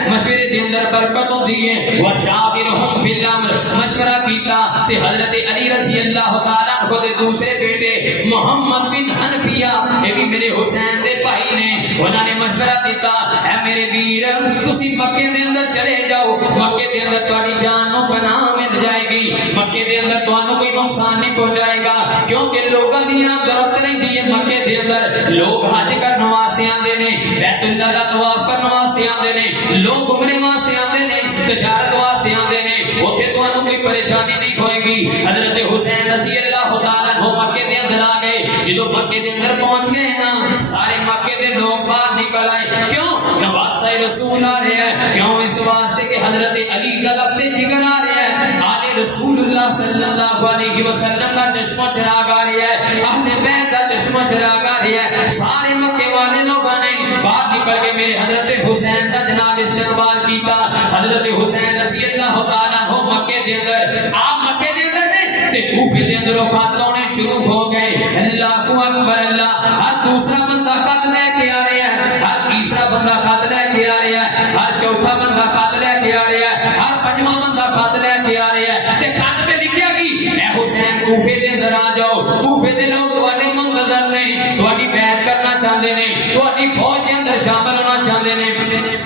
مشورے دے اندر برکت ہوتی ہے وشاورہم فی الامر مشورہ کیتا تے حضرت علی رضی اللہ تعالیٰ عنہ دے دوسرے بیٹے محمد بن حنفیہ یہ بھی میرے حسین دے بھائی نے انہوں نے مشورہ دیتا اے میرے ویر تسی مکے دے اندر چلے جاؤ مکے دے اندر تہاڈی جان نو پناہ مل جائے گی مکے دے اندر تانوں کوئی نقصان نہیں پہنچائے گا کیونکہ لوگاں دی آپ ضرورت نہیں دی مکے دے اندر لوگ حج کرن واسطے آندے نے بیت اللہ دا طواف کرن واسطے آندے نے لوگ عمرے واسطے آندے نے تجارت واسطے آندے نے اوتھے تانوں کوئی پریشانی نہیں ہوئے گی حضرت حسین رضی اللہ تعالیٰ عنہ مکے دے اندر آ گئے جدوں مکے دے اندر پہنچ گئے نا سارے مکے دے لوگ باہر نکل آئے کیوں نواسہ رسول آ رہے ہیں کیوں اس واسطے کہ حضرت علی کا لبتے جگر آ رہے ہیں آل رسول اللہ صلی اللہ علیہ وسلم کا چشمہ چراغ آ رہا ہے اہل بیت کا چشمہ چراغ آ رہا ہے سارے مکے والے لوگوں نے باہر نکل کے میرے حضرت حسین کا جناب استقبال کیتا حضرت حسین رضی اللہ تعالیٰ عنہ مکے دے اندر آپ مکے دے اندر تے کوفے دے اندر خط ہونے شروع ہو گئے اللہ اکبر اللہ ہر دوسرا بندہ خط لے کے آ رہا ہے ہر تیسرا بندہ خط لے کے آ رہا ہے ہر چوتھا بندہ خط لے کے آ رہا ہے ہر پنجواں بندہ خط لے کے آ رہا ہے تے خط تے لکھیا کی اے حسین کوفے دے اندر آ جاؤ کوفے دے لوگ تواڈے منتظر نے تواڈی بیعت کرنا چاہندے نے تواڈی فوج دے اندر شامل ہونا چاہندے نے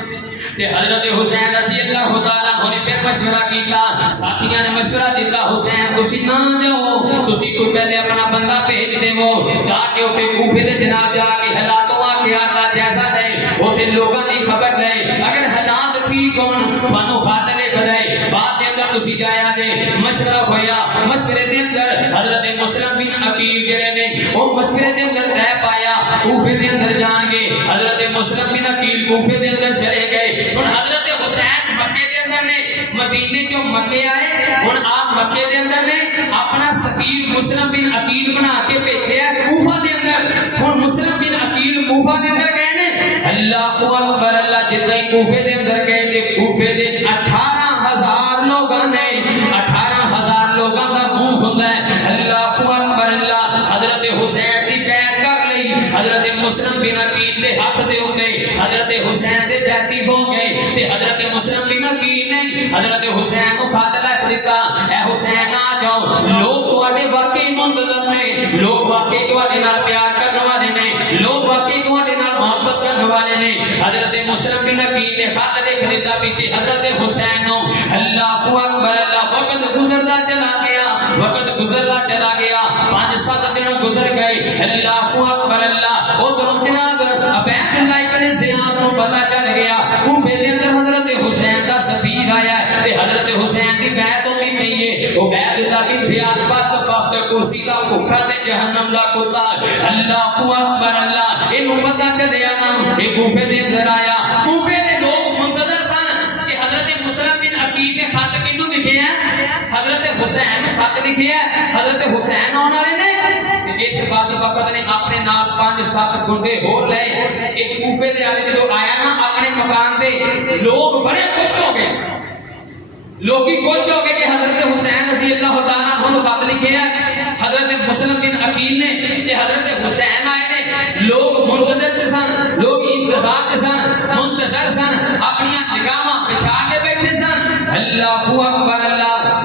تے حضرت حسین رضی اللہ تعالیٰ عنہ نے پھر مشورہ کیتا ساتھیاں نے مشورہ دیتا حسین تسی نہ جاؤ تسی کوئی پہلے اپنا بندہ بھیج دیو تاکہ اوتھے کوفے دے جناب جا کے حالات واقعات جیسا لے اوتھے لوگاں دی خبر لے اگر حالات ٹھیک ہون تانوں خط لکھ لے بعد دے اندر تسی جایا جے مشورہ ہویا مشورے دے اندر حضرت مسلم بن عقیل جڑے نے او مشورے دے اندر طے پایا کوفے دے اندر جان گے حضرت مسلم بن عقیل کوفے دے اندر چلے گئے ہن حضرت حسین مکے دے اندر نے مدینے جو مکے آئے ہن آپ مکے دے اندر نے اپنا سفیر مسلم بن عقیل بنا کے بھیجیا کوفہ دے اندر ہن مسلم بن عقیل کوفہ دے اندر گئے نے اللہ اکبر اللہ جتنے کوفے دے اندر گئے تے کوفے دے 18,000 لوگاں نے 18,000 لوگاں دا منہ ہوندا ہے اللہ اکبر اللہ حضرت حسین دی بیعت کر لئی حضرت مسلم بن عقیل دے ہاتھ دے اوتے حضرت حسین دے زیادتی ہو گئے تے حضرت مسلم بن عقیل نے حضرت حسین کو خط لکھ دیتا اے حسین آ جاؤ لوگ تواڈے واقعی منتظر نے لوگ واقعی تواڈے نال پیار کرنے والے نے لوگ واقعی تواڈے نال محبت کرنے والے نے حضرت مسلم بن عقیل نے خط لکھ دیتا پیچھے حضرت حسین نو اللہ اکبر اللہ وقت گزرتا چلا گیا وقت گزرتا چلا گیا 5-7 دن گزر گئے اللہ اکبر اللہ ادھر جناب عبید اللہ ابن زیاد کو پتہ چل گیا کوفے دے اندر حضرت حسین کا سفیر آیا ہے تے حضرت حسین دی بیعت ہوندی نہیں ہے عبید اللہ بن زیاد بات وقت کرسی دا بھوکا تے جہنم دا کتا اللہ اکبر اللہ اینو پتہ چلیا نا اے کوفے دے اندر آیا کوفے دے لوگ منتظر حسین خط لکھیا ہے حضرت حسین آنے والے نے اس بعد وقت نے اپنے نال 5-7 گنڈے ہور لے ایک کوفے دے آلے جدو آیا نا اپنے مکان دے لوگ بڑے خوش ہو گئے لوگی خوش ہو گئے کہ حضرت حسین رضی اللہ تعالیٰ عنہ خط لکھے ہیں حضرت مسلم بن عقیل نے کہ حضرت حسین آئے نے لوگ منتظر سن لوگ انتظار سن منتظر سن اپنی نگاہاں بچھا کے بیٹھے سن اللہ اکبر اللہ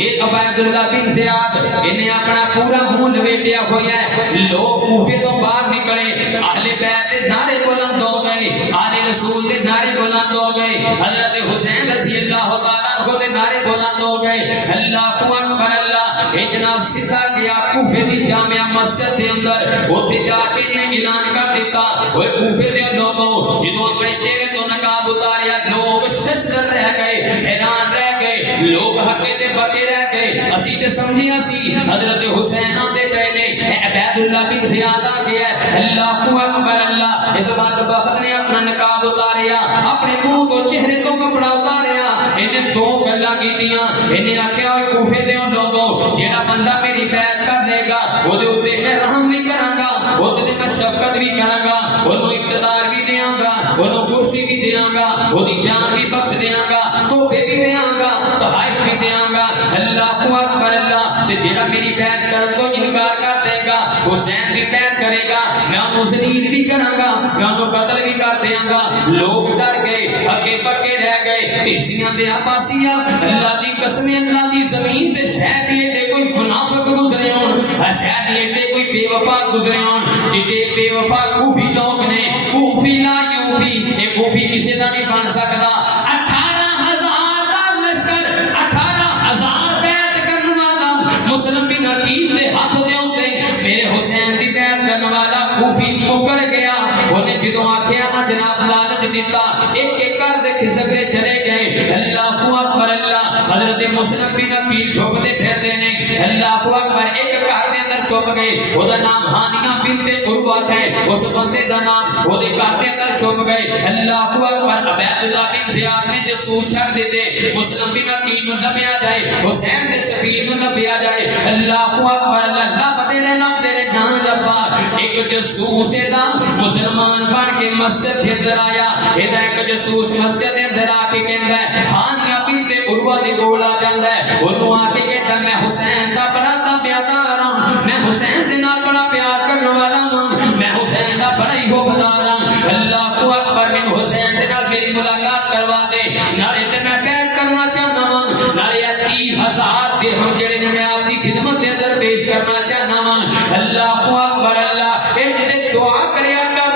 ایک عبید اللہ بن زیاد انہیں اپنا پورا منہ لپیٹیا ہوا ہے لوگ کوفے تو باہر نکلے اہل بیت دے نعرے بلند ہو گئے آل رسول دے نعرے بلند ہو گئے حضرت حسین رضی اللہ تعالیٰ عنہ دے نعرے بلند ہو گئے اللہ اکبر اللہ اے جناب سیدھا گیا کوفے دی جامعہ مسجد دے اندر اوتھے جا کے انہیں اعلان کر دیتا اوے کوفے دے لوگوں جدوں اپنے چہرے تو نقاب اتاریا لوگ ششدر رہ گئے حیران رہ گئے لوگ ہکے تے بکے رہ گئے اسی تے سمجھیا سی حضرت حسین آتے پہلے عبید اللہ بن زیاد آ گیا اللہ اکبر اللہ اس بات وقت نے اپنا نقاب اتاریا اپنے منہ کو چہرے تو کپڑا اتاریا انہیں دو گلاں کیتیاں انہیں آکھیا اوے کوفے دے لوگوں جیڑا بندہ میری بیعت کر لے گا او دے اوتے میں رحم بھی کراں گا او تے میں شفقت بھی کراں گا اونوں اقتدار بھی دیاں گا اونوں کرسی بھی دیاں گا او دی جان بھی بخش دیاں گا تحفے بھی دیاں گا تحائف بھی دیاں گا اللہ اکبر اللہ تے جیڑا میری بیعت کرن تو انکار کر دے گا حسین دی بیعت کرے گا میں انہوں ذلیل بھی کراں گا میں انہوں قتل بھی کر دیاں گا لوگ ڈر گئے ہکے پکے رہ گئے تیسیاں دے آپاسیاں اللہ دی قسم اللہ دی زمین تے شاید ایڈے کوئی منافق گزرے ہون شاید ایڈے کوئی بے وفا گزرے ہون جڑے بے وفا کوفی لوگ نے کوفی لا یوفی اے کوفی کسے دا نہیں بن سکدا 18,000 دا لشکر 18,000 بیعت کرن والا مسلم بن عقیل دے ہاتھ دے اوتے میرے حسین دی بیعت کرن والا کوفی مکر گیا انہیں جدوں آکھیا نا جناب لالچ دیتا ایک ایک کر دے کھسک دے چلے گئے اللہ اکبر اللہ حضرت مسلم بن عقیل چھپ دے پھر دینے اللہ اکبر ایک گھر دے اندر چھپ گئے او دا نام ہانیہ بنت عروہ ہے اس بندے دا نام او دے گھر دے اندر چھپ گئے اللہ اکبر عبید اللہ بن زیاد نے جاسوس چھڑ دیتے مسلم بن عقیل نو لبیا جائے حسین دے سفیر نو لبیا جائے اللہ اکبر اللہ لب دے نام دے نا لبا ایک جاسوس دا مسلمان بن کے مسجد دے اندر آیا ایدا ایک جاسوس مسجد دے اندر آ کے کہندا ہے ہانیہ بنت عروہ دے کول آ جاندا ہے اونوں آ کے کہندا میں حسین دا بڑا تابعدار ہاں میں حسین دے نال بڑا پیار کرن والا ہاں میں حسین دا بڑا ہی حوبدار ہاں اللہ اکبر میں حسین دے نال میری ملاقات کروا دے نالے تے میں بیعت کرنا چاہنا ہاں نالے 30,000 درہم جڑے نے میں آپ دی خدمت دے اندر پیش کرنا چاہنا ہاں اللہ اکبر اللہ اے جڑے دعا کریا کر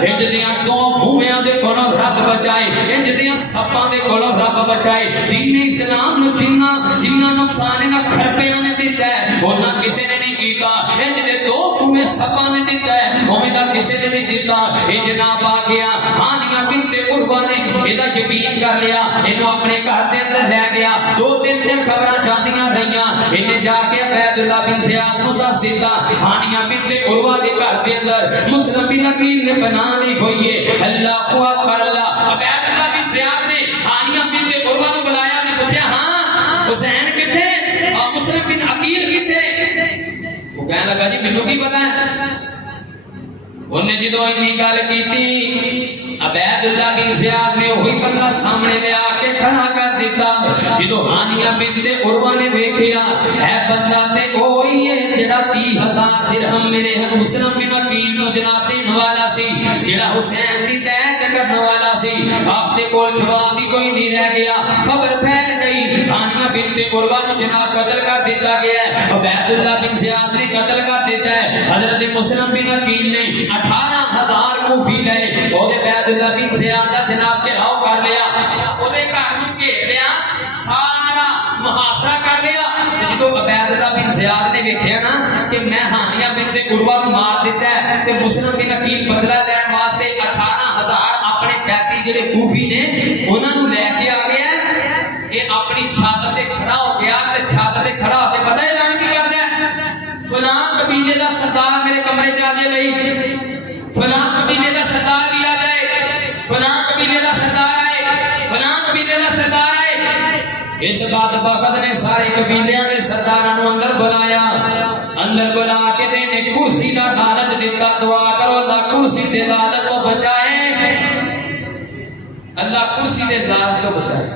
انج دیاں دو مویاں دے کولوں رب بچائے انج دیاں سپاں دے کولوں رب بچائے دین اسلام نو جنہ نقصان نہ کھرپیاں نے دتا ہے اونا کسے نے نہیں کیتا انج دے دو موے سپاں نے دتا ہے اوویں دا کسے نے نہیں دتا اے جناب آ گیا ہانیہ بنت عروہ نے ایدا یقین کر لیا اینو اپنے گھر دے اندر لے گیا 2-3 دن خبراں جاندیاں رہیاں اینے جا کے عبید اللہ بن زیاد نو دس دیتا ہانیہ بنت عروہ دے گھر دے اندر مسلم بن عقیل نے بنا لی ہوئی ہے اللہ اکبر اللہ عبید اللہ بن زیاد نے ہانیہ بنت عروہ نو بلایا نے پوچھا ہاں حسین کتے مسلم بن عقیل کتے وہ کہنے لگا جی مینوں کی پتہ ہے انہیں جدوں اتنی گل کیتی عبید اللہ بن زیاد نے وہی بندہ سامنے لے آ کے کھڑا کر دیتا جدوں ہانیہ بنت عروہ نے دیکھیا اے بندہ تے وہی ہے جڑا 30,000 درہم میرے مسلم بن عقیل نو جناب دین والا سی جڑا حسین دی بیعت کرنے والا سی آپ دے کول جواب بھی کوئی نہیں رہ گیا خبر پھیل گئی ہانیہ بنت عروہ نو جناب قتل کر دیتا گیا ہے عبید اللہ بن زیاد نے قتل کر دیتا ہے حضرت مسلم بن عقیل نے 18,000 کوفی لے او دے عبید اللہ بن زیاد دا جناب گھراؤ کر لیا او دے گھر نو گھیر لیا سارا محاصرہ کر لیا جدو عبید اللہ بن زیاد نے ویکھیا نا کہ میں ہانیہ بنت عروہ نو مار دیتا ہے تے مسلم بن عقیل بدلہ لین واسطے 18,000 اپنے بیٹی جڑے کوفی نے انہاں نو لے کے آ گیا اے اپنی چھت تے کھڑا ہو گیا تے چھت تے کھڑا ہو کے پتہ اعلان کی کردا ہے فلاں قبیلے دا سردار میرے کمرے چ آ جائے بھائی فلاں قبیلے دا سردار بھی آ جائے فلاں قبیلے دا سردار آئے فلاں قبیلے دا سردار آئے اس بات وقت نے سارے قبیلیاں دے سرداراں نوں اندر بلایا، اندر بلا کے دے نے کرسی دا لالچ دیتا، دعا کرو اللہ کرسی دے لالچ تو بچائے، اللہ کرسی دے لالچ تو بچائے۔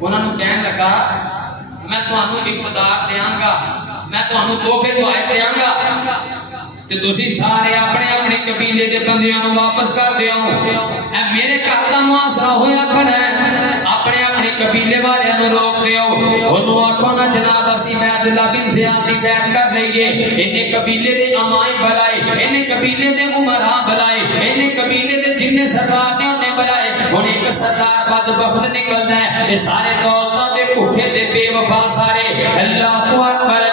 انہاں نوں کہن لگا میں تانوں اقتدار دیاں گا، میں تانوں تحفے دعائے دیاں گا تے تسی سارے اپنے اپنے قبیلے دے بندیاں نوں واپس کر دیو۔ اے میرے گھر دا محاصرہ ہویا کھڑا ہے، اپنے اپنے قبیلے والیاں نوں روک دیو، اونوں آکھو نا جناب اسی میں عبداللہ بن زیاد دی بیعت کر لئیے، انہیں قبیلے دے امائے بلائے، انہیں قبیلے دے عمراء بلائے، انہیں قبیلے دے جن سردار نے انہیں بلائے، انہیں ایک سردار بدبخت نکلنا ہے، یہ سارے دولتاں دے بھوکے دے بے وفا سارے اللہ اکبر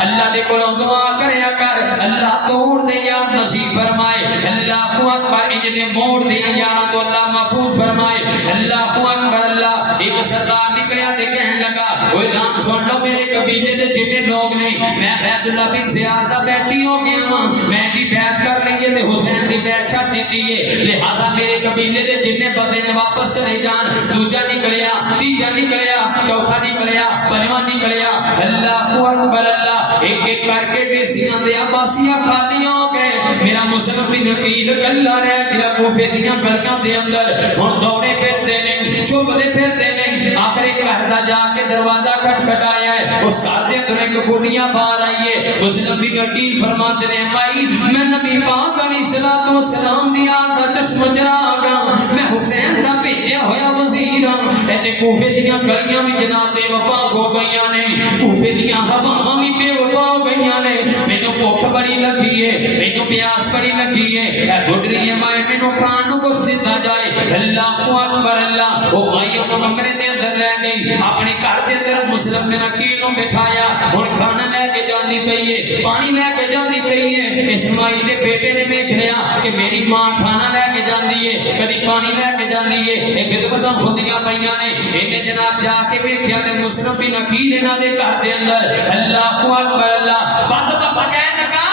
اللہ دے کولوں دعا کریا کر، اللہ توڑ دے یار نصیب فرمائے، اللہ اکبر انج دے موڑ دے یاراں تو اللہ محفوظ فرمائے، اللہ اکبر اللہ۔ ایک سردار نکلیا تے کہن لگا اوے نام سن لو میرے قبیلے دے جتنے لوگ نے، میں عبداللہ بن زیاد دا بیٹی ہو گیا ہاں، میں دی بیعت کر لئی ہے تے حسین دی بیعت چھڈ دتی ہے، لہذا میرے قبیلے دے جتنے بندے نے واپس چلے جان، دوجا نکلیا، تیجا نکلیا، چوتھا نکلیا، پنجواں نکلیا، اللہ اکبر اللہ۔ ایک ایک کر کے بیسیاں دے عباسیاں خالی ہو گئے، میرا مسلم بن عقیل کلا رہ گیا کوفے دیاں گلیاں دے اندر، ہن دوڑے پھردے نے، چبدے پھردے نے، آخر گھر دا جا کے دروازہ کھٹکھٹایا ہے، اس گھر دے اندر ایک بڑھیا باہر آئی ہے، مسلم بن عقیل فرماتے نے بھائی میں نبی پاک علیہ الصلوۃ والسلام دی آل دا چشم چراغ ہاں، میں حسین دا بھیجیا ہویا وزیر ہاں، تے کوفے دیاں گلیاں بھی جناب بے وفا ہو گئیاں نے، کوفے دیاں ہواواں بھی بے وفا ہو گئیاں نے، مینوں بھوک بڑی لگی ہے، مینوں پیاس بڑی لگی ہے، اے بڈری ہے مائے مینوں کھان نوں کچھ دتا جائے، اللہ اکبر اللہ۔ او مائیوں کو کمرے دے اندر لے گئی، اپنے گھر دے اندر مسلم بن عقیل نوں بٹھایا، ہن کھانا لے کے جاندی پئی ہے، پانی لے کے جاندی پئی ہے، اسماعیل دے بیٹے نے ویکھ لیا کہ میری ماں کھانا لے کے جاندی ہے، کدی پانی لے کے جاندی ہے، اے خدمتاں ہوندیاں پیاں نے، انہیں جناب جا کے ویکھیا تے مسلم بن عقیل انہاں دے گھر دے اندر، اللہ اکبر اللہ۔ بات پپا کہنے لگا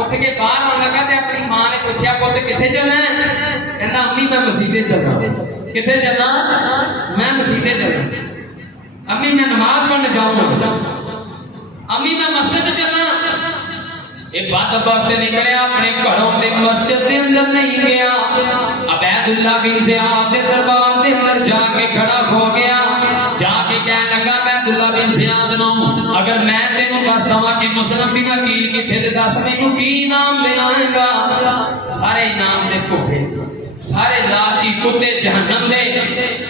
اٹھ کے باہر آن لگا تے اپنی ماں نے پوچھا پوت کتھے چلنا ہے؟ کہندا امی میں مسجد چلنا۔ کتھے چلنا؟ میں مسجد چلنا۔ امی میں نماز پڑھنے جاؤں گا۔ امی میں مسجد چلنا۔ یہ بات بات نکلے اپنے گھروں دے مسجد دے اندر نہیں گیا، عبیداللہ بن زیاد دے دربار دے اندر جا کے کھڑا ہو گیا، جا کے کہنے لگا عبیداللہ بن زیاد نو اگر میں تینوں دس دواں کہ مسلم بن عقیل کتھے تے دس مینوں کی نام لے آئے گا؟ سارے نام دے بھوکے، سارے لالچی کتے جہنم دے،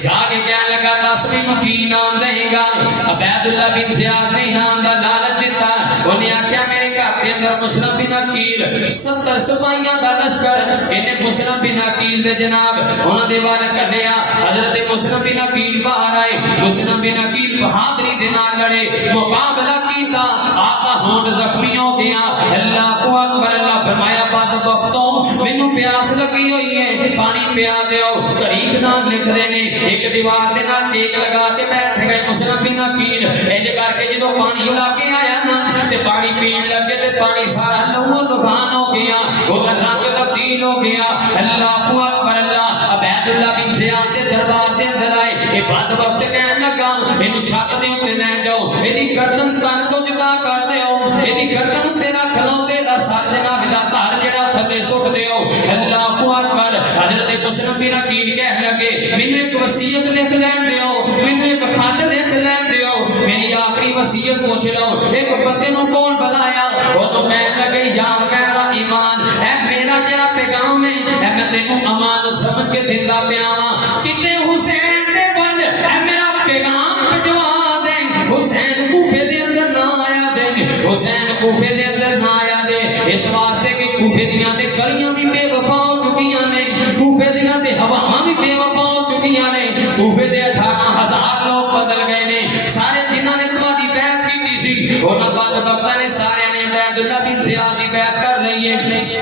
جا کے کہنے لگا دس مینوں کی نام دے گا؟ عبیداللہ بن زیاد نے نام دا لالچ دیتا، انہیں آکھیا میرے گھر کے اندر مسلم بن عقیل 70 سپاہیاں دا لشکر، انہیں مسلم بن عقیل دے جناب انہاں دے والے کریا، حضرت مسلم بن عقیل باہر آئے، مسلم بن عقیل بہادری دے نال لڑے، مقابلہ کیتا، آقا ہونٹ زخمی ہو گیا، اللہ اکبر اللہ۔ فرمایا بدبختوں مینوں پیاس لگی ہوئی ہے، پانی پیا دیو۔ تاریخ نال لکھ رہے نے ایک دیوار دے نال ٹیک لگا کے بیٹھ گئے مسلم بن عقیل، انج کر کے جدوں پانی لا کے آیا نا تے پانی پین لگے تے پانی سارا لہو لہان ہو گیا، اودا رنگ تبدیل ہو گیا، اللہ اکبر اللہ۔ عبیداللہ بن زیاد دے دربار دے اندر آئے، اے بدبخت کہن لگا اینوں چھت دے اوتے لے جاؤ، ایدی گردن کن تو جدا کر دیو، ایدی گردن تے رکھ لو تے سر دے نال دا دھڑ جڑا تھلے سٹ دیو، اللہ اکبر۔ حضرت مسلم بن عقیل کہن لگے مینوں ایک وصیت لکھ لین دیو، مینوں ایک خط لکھ لین دیو، میری آخری وصیت پوچھ لو۔ ایک بندے نوں کون بلایا، وہ تو کہن لگے یا میرا ایمان اے میرا جڑا پیغام ہے اے میں تینوں امان سمجھ کے دیندا پیا واں، کتے حسین دے ول اے میرا پیغام بھجوا دے، حسین کوفے دے اندر نہ آیا دے، حسین کوفے دے اندر نہ آیا دے، اس واسطے کہ کوفے دیاں تے گلیاں بھی بے وفا ہو چکیاں نے، کوفے دیاں تے ہواواں بھی بے وفا ہو چکیاں نے، کوفے دے 18,000 لوگ بدل گئے نے، سارے جنہاں نے تہاڈی بیعت کیتی سی انہاں بدبختاں نے سارے نے عبیداللہ بن زیاد دی بیعت کر لئی ہے،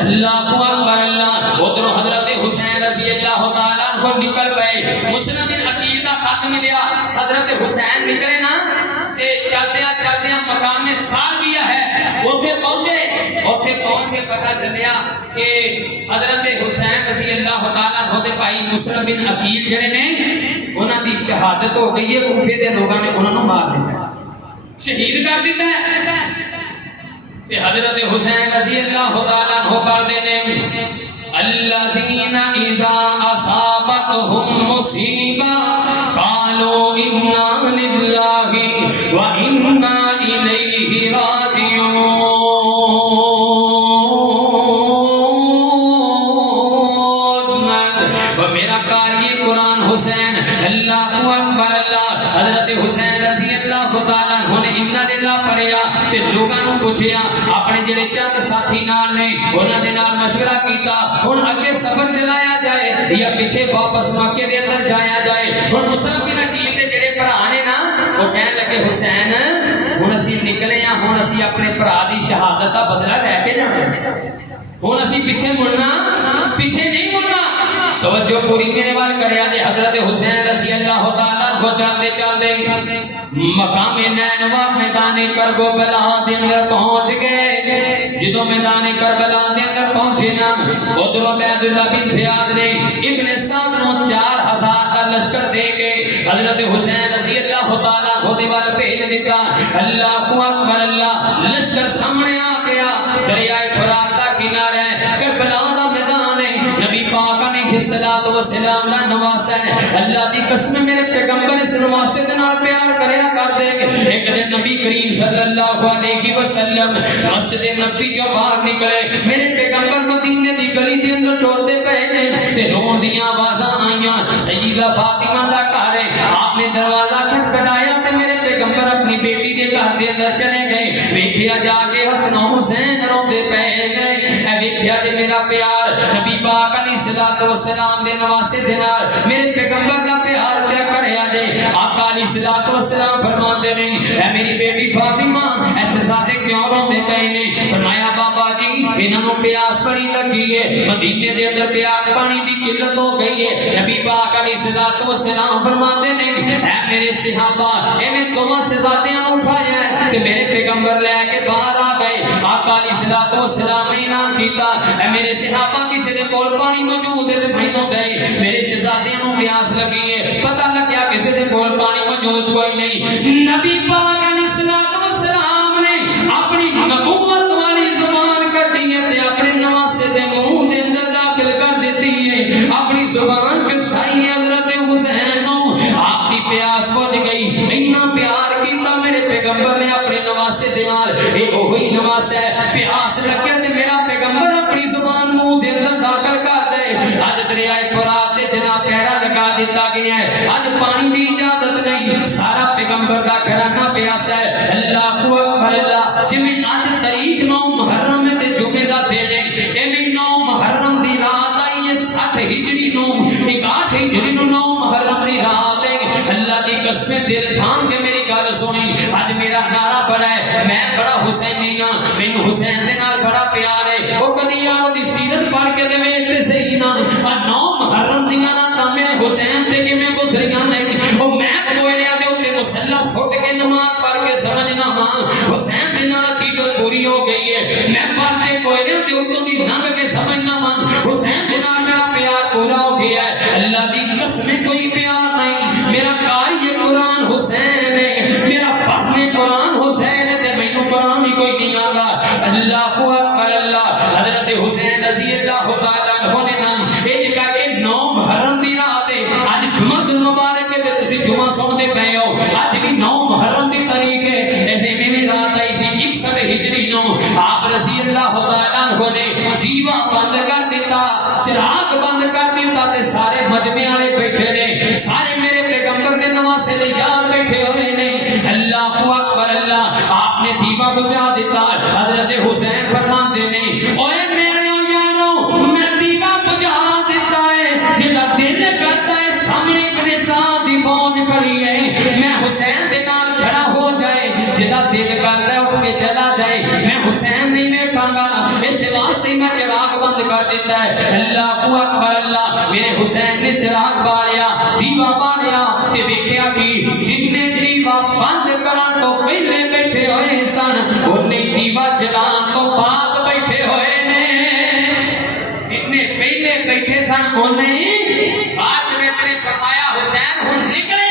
اللہ اکبر اللہ۔ ادھر حضرت حسین رضی اللہ تعالیٰ عنہ نکل گئے، مسلم بن عقیل دا خط ملیا، حضرت حسین نکلے نا تے چلدیاں چلدیاں مقام سالویہ ہے اوتھے پہنچے، اوتھے پہنچ کے پتہ چلیا کہ حضرت حسین رضی اللہ تعالیٰ عنہ دے بھائی مسلم بن عقیل جڑے نے انہاں انہاں دی شہادت ہو گئی ہے، کوفے دے لوگوں نے انہاں نوں مار دتا، شہید کر دیتا ہے۔ تے حضرت حسین رضی اللہ تعالیٰ عنہ پڑھتے ہیں الذین اذا اصابتهم مصیبہ قالوا انا للہ وانا الیہ راجعون۔ میرا قاری قرآن حسین، اللہ اکبر اللہ، حضرت حسین رضی اللہ تعالیٰ عنہ نے انا للہ پڑھیا تے لوگاں نوں پوچھیا، اپنے جڑے چند ساتھی نال نے انہاں دے نال مشورہ کیتا، ہن اگے سفر چلایا جائے یا پیچھے واپس مکے دے اندر جایا جائے۔ ہن مصعب بن عقیل دے جڑے بھرا نے نا وہ کہن لگے حسین ہن اسی نکلے ہاں، ہن اسی اپنے بھرا دی شہادت دا بدلہ لے کے جانا، ہن اسی پیچھے مڑنا، پیچھے نہیں مڑنا۔ توجہ پوری میرے وال کریا دے حضرت حسین رضی اللہ تعالیٰ کو چلتے چلتے مقام نینوا میدان کربلا دے اندر پہنچ گئے۔ جدوں میدان کربلا دے اندر پہنچے نا ادھر عبیداللہ بن زیاد نے ابن سعد نو 4000 کا لشکر دے کے حضرت حسین رضی اللہ تعالیٰ کو دے وال بھیج دیتا۔ اللہ اکبر اللہ، لشکر سامنے آ گیا، دریائے فرات دا کنارہ ہے، کربلا دا میدان ہے، نبی پاک علیہ الصلوۃ والسلام دا نواسا ہے۔ اللہ دی قسم میرے پیغمبر اس نواسے دے نال پیار کریا کر دے گے۔ ایک دن نبی کریم صلی اللہ علیہ وسلم مسجد نبوی جو باہر نکلے، میرے پیغمبر مدینے دی گلی دے اندر ٹورتے پئے نے تے رون دیاں آوازاں آئیاں، سیدہ فاطمہ دا گھر ہے، آپ نے دروازہ کھٹکھٹایا تے میرے پیغمبر اپنی بیٹی دے گھر دے اندر چلے گئے۔ ویکھیا جا کے حسن و حسین روندے پئے نے، اے ویکھیا جے میرا پیار نبی پاک علیہ الصلوۃ والسلام دے نواسے دے نال میرے پیغمبر دا پیار چیک کریا جے۔ آقا علیہ الصلوۃ والسلام فرماندے نے اے میری بیٹی فاطمہ ایسے سادے کیوں روندے پئے نے؟ فرمایا بابا جی انہاں نوں پیاس بڑی لگی ہے، مدینے دے اندر پیاس پانی دی قلت ہو گئی ہے۔ نبی پاک علیہ الصلوۃ والسلام فرماندے نے اے میرے صحابہ ایویں دوواں شہزادیاں نوں اٹھایا ہے تے میرے پیغمبر لے کے باہر آ گئے۔ آقا علیہ الصلوۃ والسلام نے اعلان کیتا اے میرے صحابہ کسی دے کول پانی موجود ہے تے مینوں دے، میرے شہزادیاں نوں پیاس لگی ہے۔ پتہ لگیا کسی دے کول پانی موجود کوئی نہیں۔ نبی پاک علیہ الصلوۃ والسلام نے اپنی نبوت والی زبان کڈی ہے تے اپنے نواسے دے منہ دے اندر داخل کر دیتی ہے، اپنی زبان چسائی حضرت حسین نوں، آپ کی پیاس بجھ گئی۔ اتنا پیار کیتا میرے پیغمبر نے اپنے نواسے دے نال، اے وہی نواسا ہے، پیاس لگے تے میرا پیغمبر اپنی زبان منہ دے اندر داخل کر دے۔ اج دریائے فرات تے جناب پہرا لگا دیتا گیا ہے، اج پانی دی اجازت نہیں، سارا پیغمبر دا گھرانہ پیاسا ہے۔ اللہ اکبر اللہ، جویں اج تاریخ 9 محرم تے جمعے دا دن ہے، ایویں 9 محرم دی رات آئی ہے 60 ہجری نو 61 ہجری نو 9 محرم دی رات ہے۔ اللہ دی قسم دل تھام کے میری گل سنی، اج میرا نعرہ بڑا ہے، میں بڑا حسینی ہاں، مینوں حسین دے نال بڑا پیار ہے۔ او کدی آ دی سیرت پڑھ کے تے ویکھ تے صحیح نا، 9 محرم دیاں راتاں میرے حسین تے کیویں گزریاں نہیں۔ او میں کوئلے دے اوتے مصلا سٹ کے نماز پڑھ کے سمجھنا ہاں حسین دے نال عقیدت پوری ہو گئی ہے۔ میں پڑھتے کوئلے دے اوتوں دی لنگ کے سمجھنا ہاں حسین دے نال میرا پیار پورا ہو گیا ہے۔ اللہ دی قسم کوئی پیار نہیں، میرا قاری قرآن حسین ہے، میرا فہم قرآن حسین ہے تے مینوں قرآن ہی کوئی نہیں آندا۔ اللہ اکبر اللہ، حضرت حسین رضی اللہ تعالیٰ عنہ نے نا اے کر کے 9 محرم دی رات ہے، اج جمعہ مبارک ہے تے تسی جمعہ سنتے پئے ہو، اج بھی 9 محرم دی تاریخ ہے، ایسے میں رات آئی سی 61 ہجری نو، آپ رضی اللہ تعالیٰ عنہ نے دیوا بند کر دیتا، چراغ بند کر دیتا تے سارے مجمع والے بیٹھے نے، سارے میرے پیغمبر دے نواسے دے یار بیٹھے ہوئے نے۔ اللہ اکبر اللہ، آپ نے دیوا بجھا دیتا۔ حضرت حسین فرماندے نے اوے میرے یارو میں دیوا بجھا دیتا ہے، جدا دل کرتا ہے سامنے اپنے ساتھ دی فوج کھڑی ہے، میں حسین دے نال کھڑا ہو جائے، جدا دل کرتا ہے اٹھ کے چلا جائے، میں حسین نہیں دیکھاں گا، اس واسطے میں چراغ بند کر دیتا ہے۔ اللہ اکبر اللہ، میرے حسین نے چراغ باریا، دیوا باریا تے ویکھیا کہ جن نے دیوا بند کرن تو پہلے بیٹھے ہوئے سن، اونے دیوا جلان تو بعد بیٹھے ہوئے نے، جن نے پہلے بیٹھے سن اونے بعد میں نے فرمایا حسین ہن نکل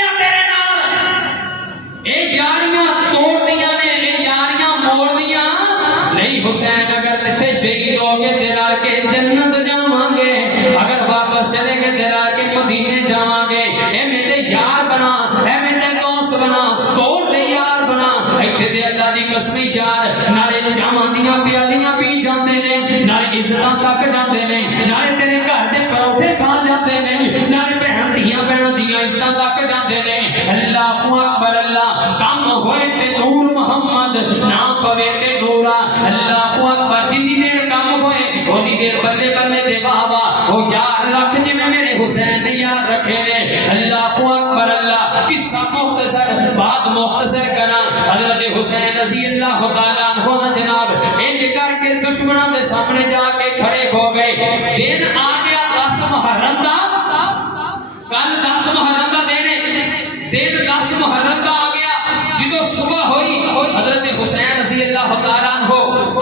حسین اگر تھے شہید ہو گے تے لڑ کے جنت جاواں گے، اگر واپس چلے گے تے لڑ کے مدینے جاواں گے۔ اے میرے یار بنا، اے میرے دوست بنا، توڑ دے یار بنا۔ ایتھے دے اللہ دی قسم یار نالے چاواں دیاں پیالیاں پی جاندے نے، نالے عزتاں تک جاندے نے، نالے تیرے گھر دے پروٹھے کھا جاندے نے، نالے بہن دیاں بہناں دیاں عزتاں تک جاندے نے۔ اللہ اکبر اللہ، کم ہوئے تے نور محمد، نہ پوے تے نورا۔ اللہ اکبر، جنی دیر کم ہوئے اونی دیر بلے بلے دے بابا او یار رکھ جی میں میرے حسین نے یار رکھے نے۔ اللہ اکبر اللہ، قصہ مختصر بات مختصر کرنا۔ حضرت حسین رضی اللہ تعالیٰ عنہ جناب انج کر کے دشمنوں کے سامنے جا کے کھڑے ہو گئے۔ دن آ گیا 10 محرم دا، کل 10 محرم دا دن 10 محرم دا آ گیا۔ جدو صبح ہوئی حضرت حسین رضی اللہ تعالیٰ عنہ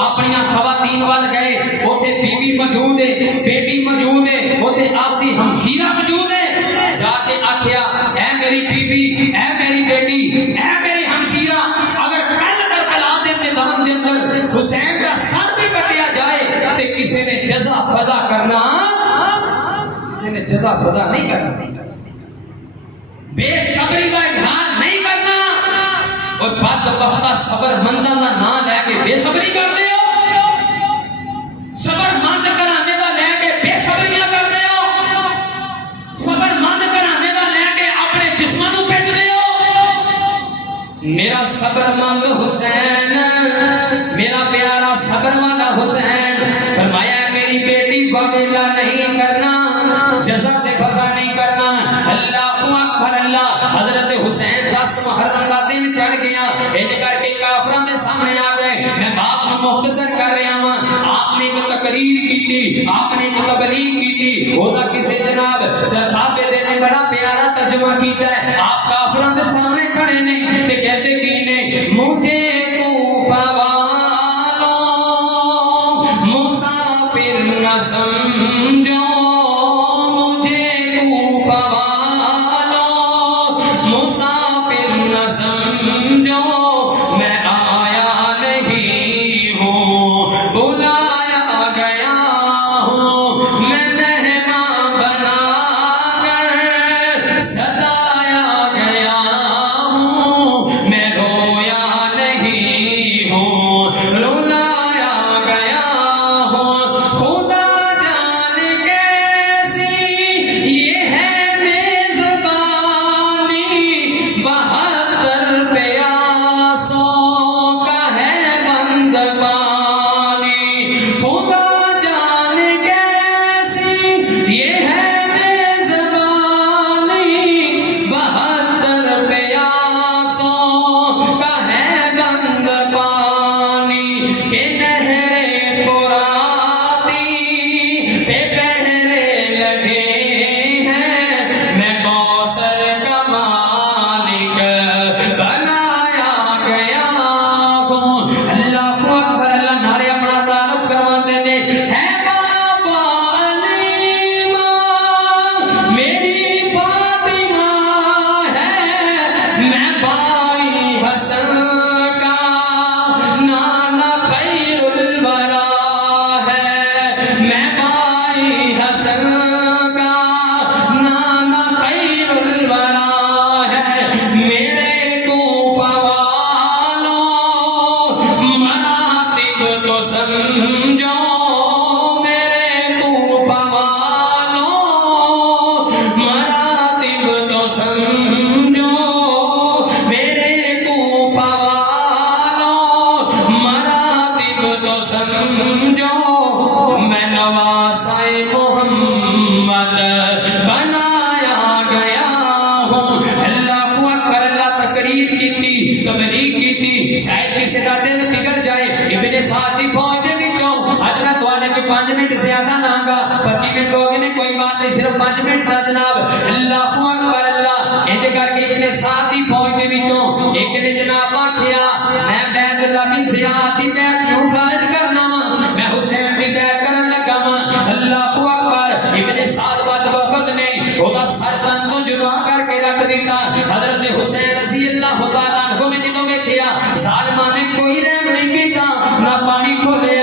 اپنی خواتین وال گئے، اوتھے بیوی موجود ہے، بیٹی موجود ہے، اوتھے آپ دی ہمشیرہ موجود ہے۔ جا کے آکھیا اے میری بیوی، اے میری بیٹی، اے میری ہمشیرہ، اگر کل کربلا دے میدان دے اندر حسین کا سر بھی کٹیا جائے تے کسی نے جزا فضا کرنا، کسی نے جزا فضا نہیں کرنا، بے صبری کا اظہار نہیں کرنا۔ اور بدبختہ صبر منداں دا نام لے کے بے صبری کرتے ہو، صبر مند کرانے دا لے کے بے صبریاں کرتے ہو، صبر مند کرانے دا لے کے اپنے جسماں نوں پٹدے ہو۔ میرا صبر مند حسین، میرا پیارا صبر والا حسین فرمایا میری بیٹی کو ویلا نہیں کرنا، جزا تے فضا نہیں کرنا۔ اللہ اکبر اللہ، حضرت حسین 10 محرم کا دن چڑھ گیا، ان کر کے کافراں دے سامنے آ گئے۔ میں بات نو مختصر کر رہا ہوں۔ آپ نے ایک تقریر کی، آپ نے ایک تبلیغ کی، وہ کسی جناب صحابے نے بڑا پیارا ترجمہ کیتا ہے۔ آپ کافراں دے سامنے کھڑے نے تے کہتے کی نے مجھے کوفہ والوں مسافر نہ سمجھو، مجھے کوفہ والوں مسافر نہ سمجھو، میں آیا نہیں ہوں بلایا گیا ہوں، میں مہمان بنا کر ستایا گیا ہوں، میں رویا نہیں ہوں رلایا گیا ہوں، خدا جان کیسی یہ ہے میزبانی، 72 پیاسوں کا ہے بند پانی، خدا جان کیسی یہ ہے میزبانی، 72 پیاسوں کا ہے بند پانی، کہ نہر فراتی پہ پہرے لگے ہیں، میں کوثر کا مالک بنایا گیا ہوں۔ اللہ اکبر اللہ، نعرے اپنا تعارف کرواتے تھے۔ ہے بابا علیمہ میری فاطمہ ہے، میں بھائی حسن کا نانا خیر الورا ہے، میں بھائی حسن کا نانا خیر الورا ہے، میرے کوفہ والوں مراتب تو سمجھو، میرے کوفہ والوں مراتب تو سمجھو، میرے کوفہ والوں مراتب تو سمجھو، میں نواسۂ محمد بنایا گیا ہوں۔ اللہ اکبر اللہ، تقریر کی، تبلیغ کی، شاید کسی کا دل پگھل جائے۔ ابن سعد دی فوج دے وچوں اج میں تواڈے کو 5 منٹ زیادہ نہ گا، 25 منٹ ہو گئے نے، کوئی بات نہیں، صرف 5 منٹ دا جناب۔ اللہ اکبر اللہ، انج کر کے ابن سعد دی فوج دے وچوں ایک نے جناب آکھیا میں بیت اللہ بن زیاد دی بیعت کیوں خارج کرنا وا، میں حسین دی بیعت کرن لگا وا۔ اللہ اکبر، ابن سعد بد وقت نے اودا سر تن تو جدا کر کے رکھ دیتا۔ حضرت حسین رضی اللہ تعالیٰ عنہ نے جدوں ویکھیا ظالماں نے کوئی رحم نہیں کیتا، نہ پانی کھولیا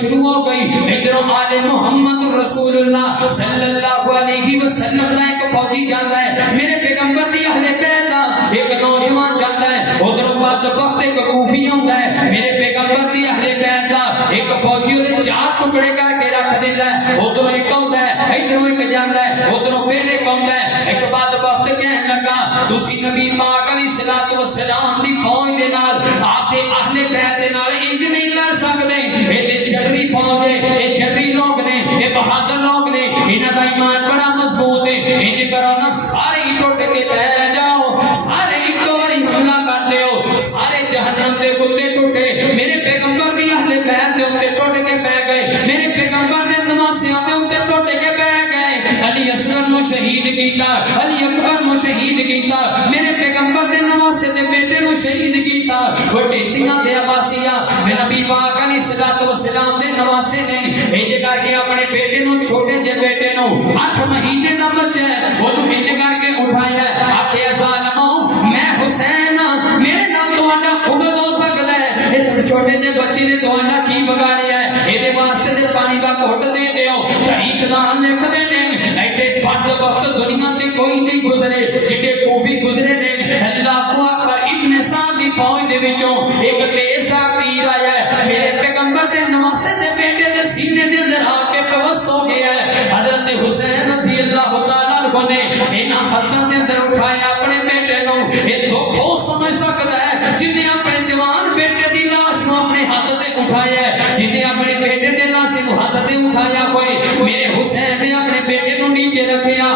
شروع ہو گئی. ادھروں آل محمد رسول اللہ صلی اللہ علیہ وسلم کا ایک فوجی جاتا ہے, میرے پیغمبر دی اہل بیت دا ایک نوجوان جاتا ہے. ادھروں بعد وقت ایک کوفی ہوتا ہے, میرے پیغمبر دی اہل بیت دا ایک فوجی دے 4 ٹکڑے کر کے رکھ دیتا ہے. ادھروں ایک ہوتا ہے, ادھروں ایک جاتا ہے, ادھروں پھر ایک ہوتا ہے. ایک بعد وقت کہنے لگا تسی نبی پاک علیہ الصلوۃ والسلام دی فوج دے نال آپ دے اہل بیت دے نال انج نہیں لڑ سکدے. اے تے جری فوج ہے, اے جری لوگ نے, اے بہادر لوگ نے, انہاں دا ایمان بڑا مضبوط ہے. انج کرو نا سارے ہی ٹوٹ کے بیٹھ جاؤ, سارے ایک باری حملہ کر دیو, سارے جہنم دے کتے ٹوٹے. میرے پیغمبر دی اہل بیت دے اوتے ٹوٹ کے بیٹھ گئے, میرے پیغمبر دے نواسیاں دے اوتے ٹوٹ کے بیٹھ گئے. علی اصغر نو شہید کیتا, علی اکبر نو شہید کیتا, میرے پیغمبر دے نواسے دے بیٹے نو شہید کیتا. وہ ٹیسیاں دے عباسیہ میں نبی پاک علیہ الصلوۃ والسلام دے نواسے نے انج کر کے اپنے بیٹے نو, چھوٹے جے بیٹے نو 8 مہینے دا بچہ ہے اونوں انج کر کے اٹھایا, آکھے ظالمو میں حسین ہاں, میرے نال تہاڈا عہد ہو سکدا ہے. اس چھوٹے جے بچے نے تہاڈا کی بگاڑیا ہے, اے دے واسطے تے پانی دا گھٹ دے دیو. تاریخ نام لکھدے نے ایڈے بد وقت دنیا تے کوئی نہیں گزرے جڑے کوفی گزرے نے. اللہ اکبر, ابن سعد دی فوج دے وچوں ایک تیز دا تیر آیا ہے, میرے پیغمبر دے نواسے دے بیٹے دے سینے دے اندر آ کے پوست ہو گیا ہے. حضرت حسین رضی اللہ تعالیٰ عنہ نے انہاں ہاتھاں دے اندر اٹھایا اپنے بیٹے نو. اے دکھ ہو سمجھ سکدا ہے جن نے اپنے جوان بیٹے دی لاش نو اپنے ہاتھ تے اٹھایا ہے, جن نے اپنے بیٹے دے لاش نو ہاتھ تے اٹھایا ہوئے. میرے حسین نے اپنے بیٹے نو نیچے رکھیا,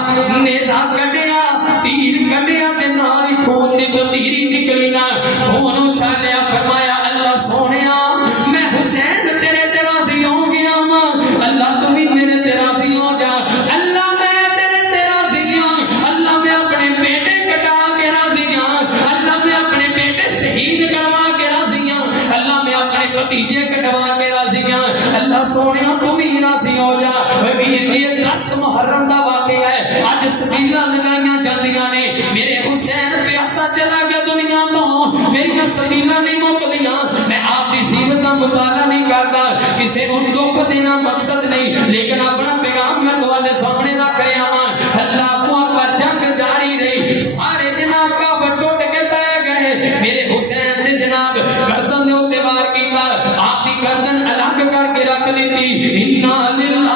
نیزا کڈیا, تیر کڈیا تے نال ہی خون دی تیری نکلی نا, خون اچھالیا. فرمایا اللہ سونیا میں حسین تیرے تے راضی ہو گیا ہاں, اللہ تو بھی میرے تے راضی ہو جا. اللہ میں تیرے تے راضی ہوں, اللہ میں اپنے بیٹے کٹا کے راضی ہوں, اللہ میں اپنے بیٹے شہید کروا کے راضی ہوں, اللہ میں اپنے بھتیجے کٹوا کے راضی ہوں. اللہ سونیا تو بھی راضی ہو جا. ویر جی 10 محرم دا واقعہ ہے, اج سبیلاں لگائیاں جاندیاں نے. میرے حسین پیاسا چلا گیا دنیا تو, میری سبیلاں نہیں مکدیاں. میں آپ دی سیرت دا مطالعہ نہیں کرتا, کسے نوں دکھ دینا مقصد نہیں, لیکن اپنا پیغام میں تواڈے سامنے رکھ رہا ہاں. اللہ اکبر, جنگ جاری رہی, سارے جناب کافر ٹوٹ کے پے گئے. میرے حسین نے جناب گردن دے اوتے وار کیتا, آپ دی گردن الگ کر کے رکھ دیتی. انا للہ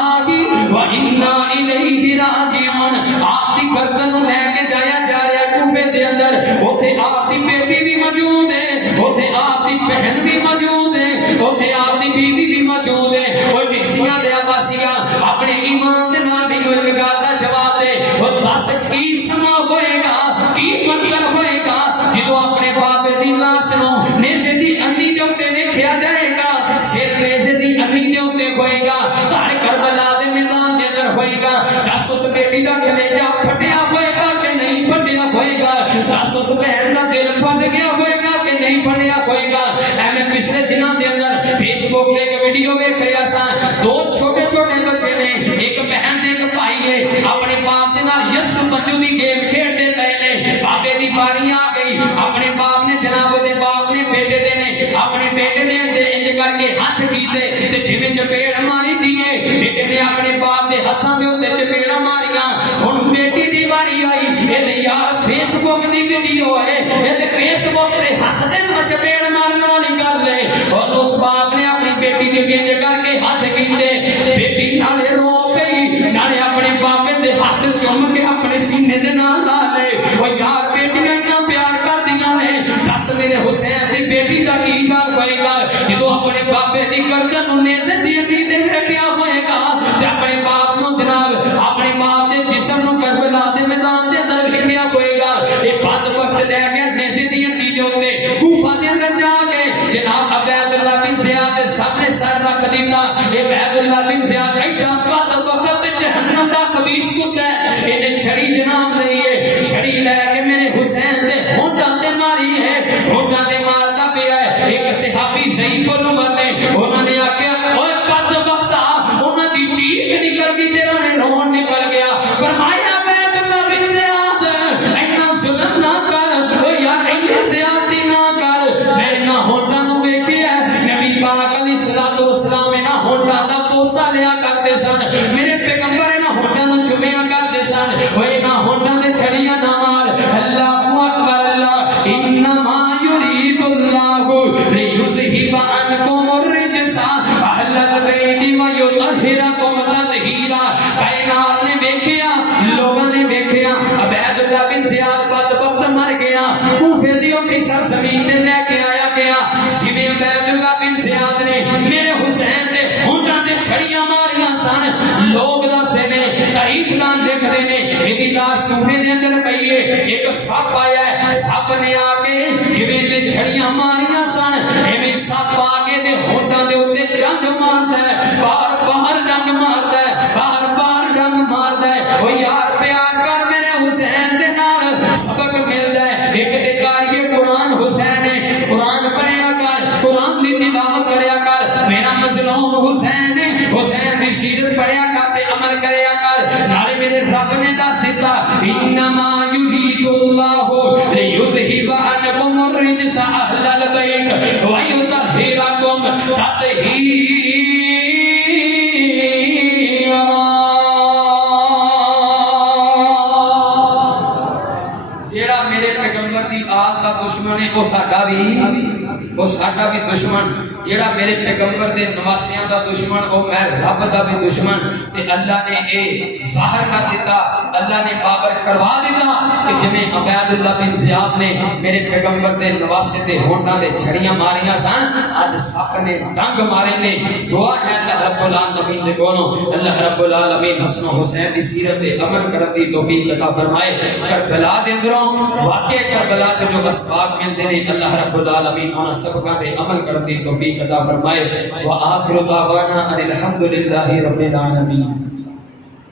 و انا الیہ راجعون. آپ دی گردن لے کے جایا جا رہا کوفے دے اندر, اوتھے آپ دی بیٹی بھی موجود ہے, اوتھے آپ دی بہن بھی موجود ہے, اوتھے آپ دی بیوی بھی موجود ہے. اوے کسیاں دے عباسیہ اپنے ایمان دے نال مینوں ایک گل دا جواب دے, او دس کی سما ہوئے گا, کی منظر ہوئے گا جدوں اپنے بابے دی لاش نو نیزے دی انی دے اوتے ویکھیا جائے گا. سر نیزے دی انی دے اوتے ہوئے گا, تاڑ کربلا دے میدان دے اندر ہوئے گا. دس اس بیٹی دا کلیجہ پھٹیا ہوئے گا کہ نہیں پھٹیا ہوئے گا, دس اس بہن دا دل پھٹ گیا ہوئے گا کہ نہیں پھٹیا ہوئے گا. میں پچھلے دنوں دے اندر فیس بک تے ایک ویڈیو ویکھ رہا سا, 2 چھوٹے چھوٹے بچے نے, ایک بہن تے ایک بھائی ہے, اپنے باپ دے نال یسو بنجو دی گیم کھیڈدے پئے نے. بابے دی باری آ گئی, اپنے باپ نے جناب دے باپ نے بیٹے دے نے اپنے بیٹے نے انج کر کے ہاتھ کیتے تے جویں چپیڑ ماری دیے, بیٹے نے اپنے باپ دے ہتھاں دے اوتے چپیڑاں ماریاں. ہن بیٹی دی باری آئی, اے تے یار فیس بک دی ویڈیو ہے, اے تے فیس بک تے ہاتھ دے چپیڑ مارن والی گل ہے. اور اس باپ نے اپنی بیٹی دے انج کر کے ہاتھ کیتے, بیٹی نالے رو گئی, نالے اپنے باپے دے ہاتھ چوم کے اپنے سینے دے نال لا لے. او یار بیٹیاں اتنا پیار کردیاں نے, دس میرے حسین دی بیٹی دا کی حال ہوئے گا جدوں اپنے باپے دی گردن نوں نیزے دی انی تے رکھیا ہوئے گا, تے اپنے باپ نوں جناب اپنے باپ دے جسم نوں کربلا دے میدان دے اندر رکھیا ہوئے گا. اے بد وقت لے کے نیزے دی انی دے اوتے کوفہ دے اندر جا کے جناب عبید اللہ بن زیاد دے سامنے سر رکھ دیتا. اے عبید اللہ بن زیاد ایڈا بد وقت جہنم دا خبیث کتا ہے, انہیں چھڑی جناب لئیے, چھڑی لے کے میرے حسین دے ہونٹاں تے ماری ہے, ہونٹاں تے مارتا پیا ہے. ایک صحابی ضعیف العمر نے, انہوں نے آکھیا اوے بد وقتا, انہاں دی چیخ نکل گئی, تیرا نے رون نکل گیا. فرمایا عبید اللہ بن زیاد اینا ظلم نہ کر, او یار اینا زیادتی نہ کر, میں انہاں ہونٹاں نوں ویکھیا, نبی پاک علیہ الصلوۃ والسلام انہاں سپ آیا ہے، سپ نے آ کے جویں نے چھڑیاں ماریاں سن ایویں سپ آ کے دے ہونٹاں دے اوتے ڈنگ ماردا ہے، بار بار ڈنگ ماردا ہے، بار بار ڈنگ ماردا ہے۔ او یار پیار کر میرے حسین دے نال، سبق ملدا ہے۔ ایک تے قاری قرآن حسین ہے، قرآن پڑھیا کر، قرآن دی تلاوت کریا کر۔ میرا مظلوم حسین ہے، حسین دی سیرت پڑھیا کر تے عمل کریا کر۔ نالے میرے رب نے دس دیتا انما یرید اللہ لیذہب عنکم الرجس اہل البیت ویطہرکم تطہیرا۔ جیڑا میرے پیغمبر دی آل دا دشمن ہے وہ ساڈا بھی دشمن، جیڑا میرے پیغمبر دے نواسیاں دا دشمن او میں رب دا بھی دشمن۔ تے اللہ نے اے ظاہر کر دیتا، اللہ نے بابر کروا دیتا کہ جنہیں عبید اللہ بن زیاد نے میرے پیغمبر دے نواسے دے ہونٹاں دے چھڑیاں ماریاں سن، اج سپ نے ڈنگ مارے نے۔ دعا ہے اللہ رب العالمین دے کولوں، اللہ رب العالمین حسن و حسین دی سیرت تے عمل کرن دی توفیق عطا فرمائے۔ کربلا دے اندروں واقعہ کربلا تے جو اسباب ملدے نے اللہ رب العالمین انہاں سبقاں تے عمل کرن دی توفیق عطا فرمائے۔ وآخر دعوانا ان الحمد للہ رب العالمین۔